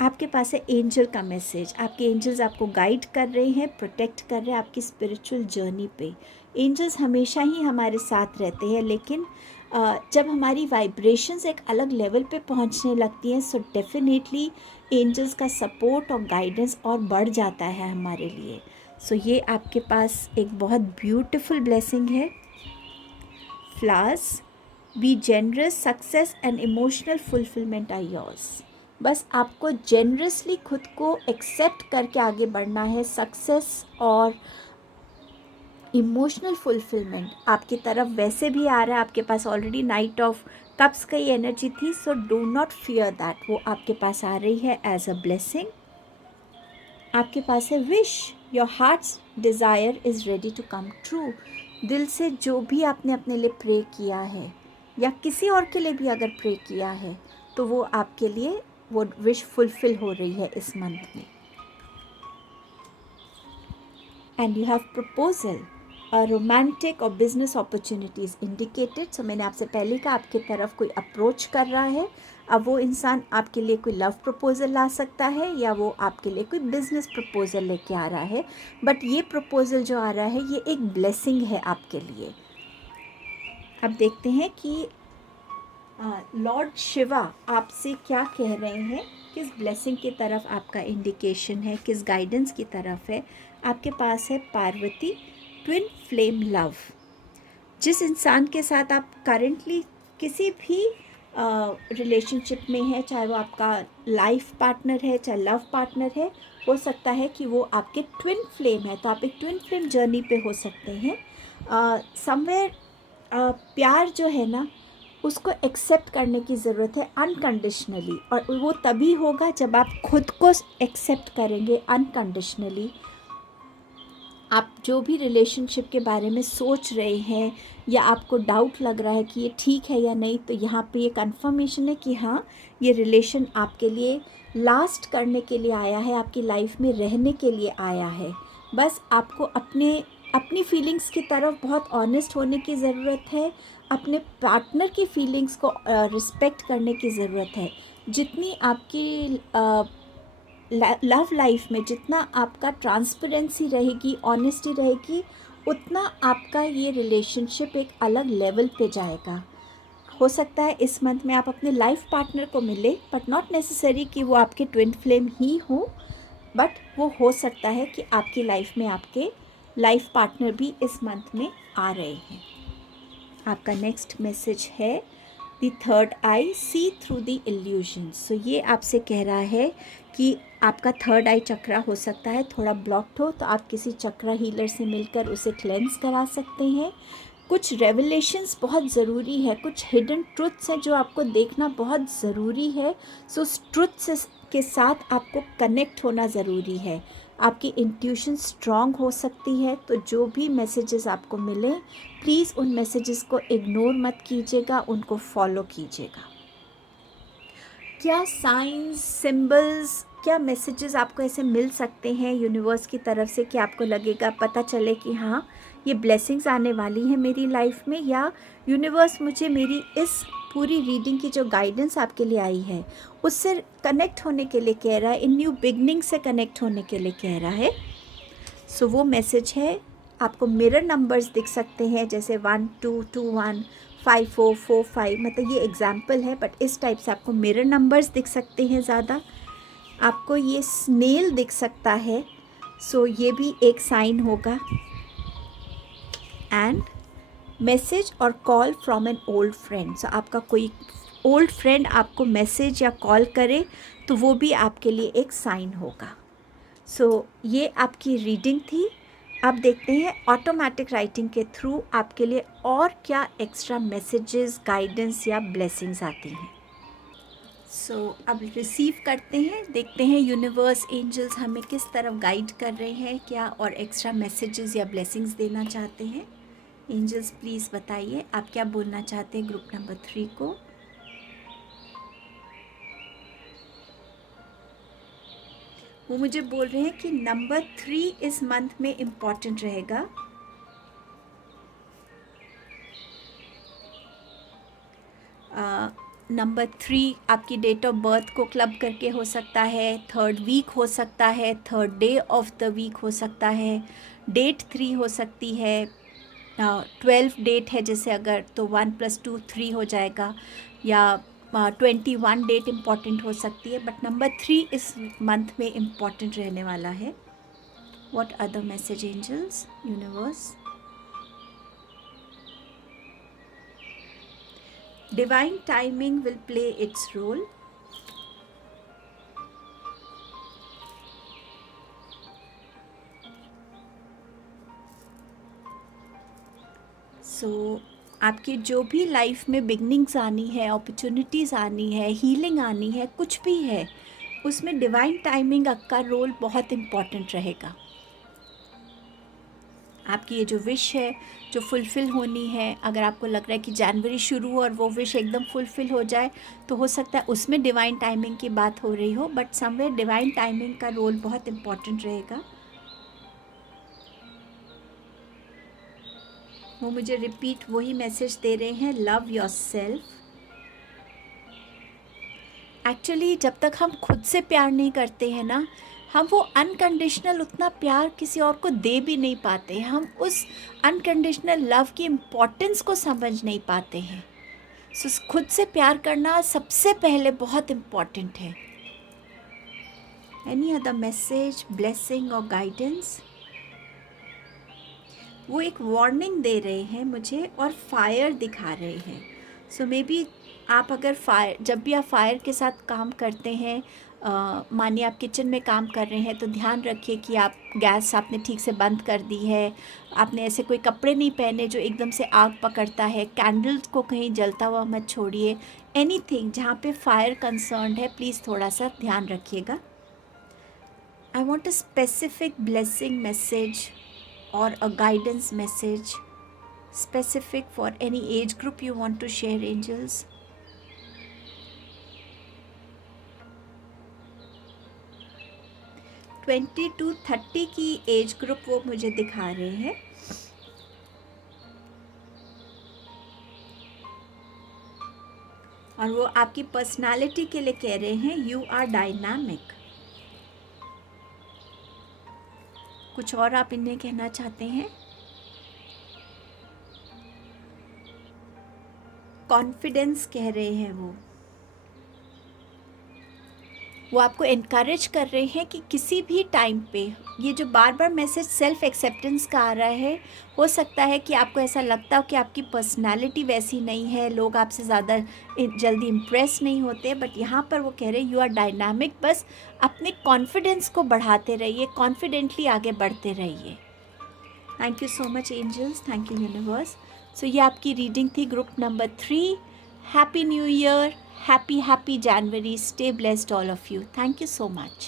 आपके पास है एंजल का मैसेज। आपके एंजल्स आपको गाइड कर रहे हैं, प्रोटेक्ट कर रहे हैं आपकी स्पिरिचुअल जर्नी पे। एंजल्स हमेशा ही हमारे साथ रहते हैं, लेकिन जब हमारी वाइब्रेशंस एक अलग लेवल पे पहुंचने लगती हैं, सो डेफिनेटली एंजल्स का सपोर्ट और गाइडेंस और बढ़ जाता है हमारे लिए। सो ये आपके पास एक बहुत ब्यूटीफुल ब्लेसिंग है। Flowers, be generous, success and emotional fulfilment are yours. बस आपको जेनरसली खुद को एक्सेप्ट करके आगे बढ़ना है। सक्सेस और इमोशनल फुलफिलमेंट आपकी तरफ वैसे भी आ रहा है। आपके पास ऑलरेडी नाइट ऑफ कप्स की एनर्जी थी, so do not fear that, वो आपके पास आ रही है एज अ ब्लेसिंग। आपके पास है wish, your heart's desire is ready to come true. दिल से जो भी आपने अपने लिए प्रे किया है, या किसी और के लिए भी अगर प्रे किया है, तो वो आपके लिए वो विश फुलफिल हो रही है इस मंथ में। And you have proposal, romantic और बिजनेस अपॉर्चुनिटीज़ इंडिकेटेड। सो मैंने आपसे पहले कहा आपकी तरफ कोई अप्रोच कर रहा है। अब वो इंसान आपके लिए कोई लव प्रपोज़ल ला सकता है, या वो आपके लिए कोई बिजनेस प्रपोज़ल लेके आ रहा है, बट ये प्रपोज़ल जो आ रहा है ये एक ब्लेसिंग है आपके लिए। अब देखते हैं कि लॉर्ड शिवा आपसे क्या कह रहे हैं, किस ब्लेसिंग की तरफ आपका इंडिकेशन है, किस गाइडेंस की तरफ है। आपके पास है पार्वती, ट्विन फ्लेम लव। जिस इंसान के साथ आप करेंटली किसी भी रिलेशनशिप में है, चाहे वो आपका लाइफ पार्टनर है, चाहे लव पार्टनर है, हो सकता है कि वो आपके ट्विन फ्लेम है, तो आप एक ट्विन फ्लेम जर्नी पे हो सकते हैं। समवेयर प्यार जो है ना, उसको एक्सेप्ट करने की ज़रूरत है अनकंडीशनली, और वो तभी होगा जब आप खुद को एक्सेप्ट करेंगे अनकंडीशनली। आप जो भी रिलेशनशिप के बारे में सोच रहे हैं या आपको डाउट लग रहा है कि ये ठीक है या नहीं, तो यहाँ पे ये कंफर्मेशन है कि हाँ, ये रिलेशन आपके लिए लास्ट करने के लिए आया है, आपकी लाइफ में रहने के लिए आया है। बस आपको अपनी फीलिंग्स की तरफ बहुत ऑनेस्ट होने की ज़रूरत है, अपने पार्टनर की फीलिंग्स को रिस्पेक्ट करने की ज़रूरत है। जितनी आपकी लव लाइफ में जितना आपका ट्रांसपेरेंसी रहेगी, ऑनेस्टी रहेगी, उतना आपका ये रिलेशनशिप एक अलग लेवल पे जाएगा। हो सकता है इस मंथ में आप अपने लाइफ पार्टनर को मिले, बट नॉट नेसेसरी कि वो आपके ट्विन फ्लेम ही हो, बट वो हो सकता है कि आपकी लाइफ में आपके लाइफ पार्टनर भी इस मंथ में आ रहे हैं। आपका नेक्स्ट मैसेज है the third eye, see through the illusions. So ये आपसे कह रहा है कि आपका थर्ड आई चक्रा हो सकता है थोड़ा ब्लॉक्ड हो, तो आप किसी चक्रा हीलर से मिलकर उसे क्लेंस करा सकते हैं। कुछ रेवलेशंस बहुत ज़रूरी है, कुछ हिडन ट्रुथ्स हैं जो आपको देखना बहुत ज़रूरी है। सो उस ट्रुथ्स के साथ आपको कनेक्ट होना ज़रूरी है। आपकी इंट्यूशन स्ट्रॉन्ग हो सकती है, तो जो भी मैसेजेस आपको मिलें, प्लीज़ उन मैसेजेस को इग्नोर मत कीजिएगा, उनको फॉलो कीजिएगा। क्या साइंस, सिंबल्स, क्या मैसेजेस आपको ऐसे मिल सकते हैं यूनिवर्स की तरफ से कि आपको लगेगा, पता चले कि हाँ, ये ब्लेसिंग्स आने वाली हैं मेरी लाइफ में, या यूनिवर्स मुझे मेरी इस पूरी रीडिंग की जो गाइडेंस आपके लिए आई है उससे कनेक्ट होने के लिए कह रहा है, इन न्यू बिगनिंग से कनेक्ट होने के लिए कह रहा है। सो वो मैसेज है। आपको मिरर नंबर्स दिख सकते हैं, जैसे 1 2 2 1 5 4 4 5, मतलब ये एग्जाम्पल है, बट इस टाइप से आपको मिरर नंबर्स दिख सकते हैं ज़्यादा। आपको ये स्नेल दिख सकता है, सो ये भी एक साइन होगा। And message or call from an old friend, so आपका कोई ओल्ड फ्रेंड आपको मैसेज या कॉल करे तो वो भी आपके लिए एक साइन होगा। सो ये आपकी रीडिंग थी। अब देखते हैं ऑटोमेटिक राइटिंग के थ्रू आपके लिए और क्या एक्स्ट्रा मैसेजेस, गाइडेंस या ब्लेसिंग्स आती हैं। सो अब रिसीव करते हैं, देखते हैं यूनिवर्स, एंजल्स हमें किस तरफ गाइड कर रहे हैं, क्या और एक्स्ट्रा मैसेजेस या ब्लेसिंग्स देना चाहते हैं। एंजल्स प्लीज़ बताइए आप क्या बोलना चाहते हैं ग्रुप नंबर 3 को। वो मुझे बोल रहे हैं कि नंबर 3 इस मंथ में इम्पॉर्टेंट रहेगा। नंबर 3 आपकी डेट ऑफ बर्थ को क्लब करके हो सकता है, थर्ड वीक हो सकता है, third day of the week हो सकता है, डेट 3 हो सकती है, 12 डेट है जैसे अगर, तो 1 + 2 3 हो जाएगा, या 21 डेट इम्पॉर्टेंट हो सकती है, बट नंबर 3 इस मंथ में इम्पॉर्टेंट रहने वाला है। What other message angels, universe. Divine timing will play its role. So, आपकी जो भी लाइफ में बिगनिंग्स आनी है, अपॉर्चुनिटीज़ आनी है, हीलिंग आनी है, कुछ भी है, उसमें डिवाइन टाइमिंग का रोल बहुत इम्पॉर्टेंट रहेगा। आपकी ये जो विश है जो फुलफ़िल होनी है, अगर आपको लग रहा है कि जनवरी शुरू हो और वो विश एकदम फुलफ़िल हो जाए, तो हो सकता है उसमें डिवाइन टाइमिंग की बात हो रही हो, बट समवेयर डिवाइन टाइमिंग का रोल बहुत इम्पॉर्टेंट रहेगा। वो मुझे रिपीट वही मैसेज दे रहे हैं, लव योरसेल्फ। एक्चुअली जब तक हम खुद से प्यार नहीं करते हैं ना, हम वो अनकंडीशनल उतना प्यार किसी और को दे भी नहीं पाते, हम उस अनकंडीशनल लव की इम्पोर्टेंस को समझ नहीं पाते हैं। सो खुद से प्यार करना सबसे पहले बहुत इम्पॉर्टेंट है. एनी अदर मैसेज, ब्लेसिंग और गाइडेंस? वो एक वार्निंग दे रहे हैं मुझे और फायर दिखा रहे हैं. सो मे बी आप अगर जब भी आप फायर के साथ काम करते हैं, मानिए आप किचन में काम कर रहे हैं, तो ध्यान रखिए कि आप गैस आपने ठीक से बंद कर दी है. आपने ऐसे कोई कपड़े नहीं पहने जो एकदम से आग पकड़ता है. कैंडल्स को कहीं जलता हुआ मत छोड़िए. एनीथिंग जहाँ पे फायर कंसर्न्ड है, प्लीज़ थोड़ा सा ध्यान रखिएगा. I want a specific blessing message or a guidance message specific for any age group you want to share, angels. Twenty two 30 की एज ग्रुप वो मुझे दिखा रहे हैं. और वो आपकी पर्सनालिटी के लिए कह रहे हैं यू आर डायनामिक. कुछ और आप इन्हें कहना चाहते हैं? कॉन्फिडेंस कह रहे हैं वो आपको इनकरेज कर रहे हैं कि किसी भी टाइम पे, ये जो बार बार मैसेज सेल्फ एक्सेप्टेंस का आ रहा है, हो सकता है कि आपको ऐसा लगता हो कि आपकी पर्सनालिटी वैसी नहीं है, लोग आपसे ज़्यादा जल्दी इम्प्रेस नहीं होते, बट यहाँ पर वो कह रहे हैं यू आर डायनामिक. बस अपने कॉन्फिडेंस को बढ़ाते रहिए, कॉन्फिडेंटली आगे बढ़ते रहिए. Thank you so much angels, thank you universe. So ये आपकी रीडिंग थी group number 3. Happy new year, happy January. Stay blessed all of you. Thank you so much.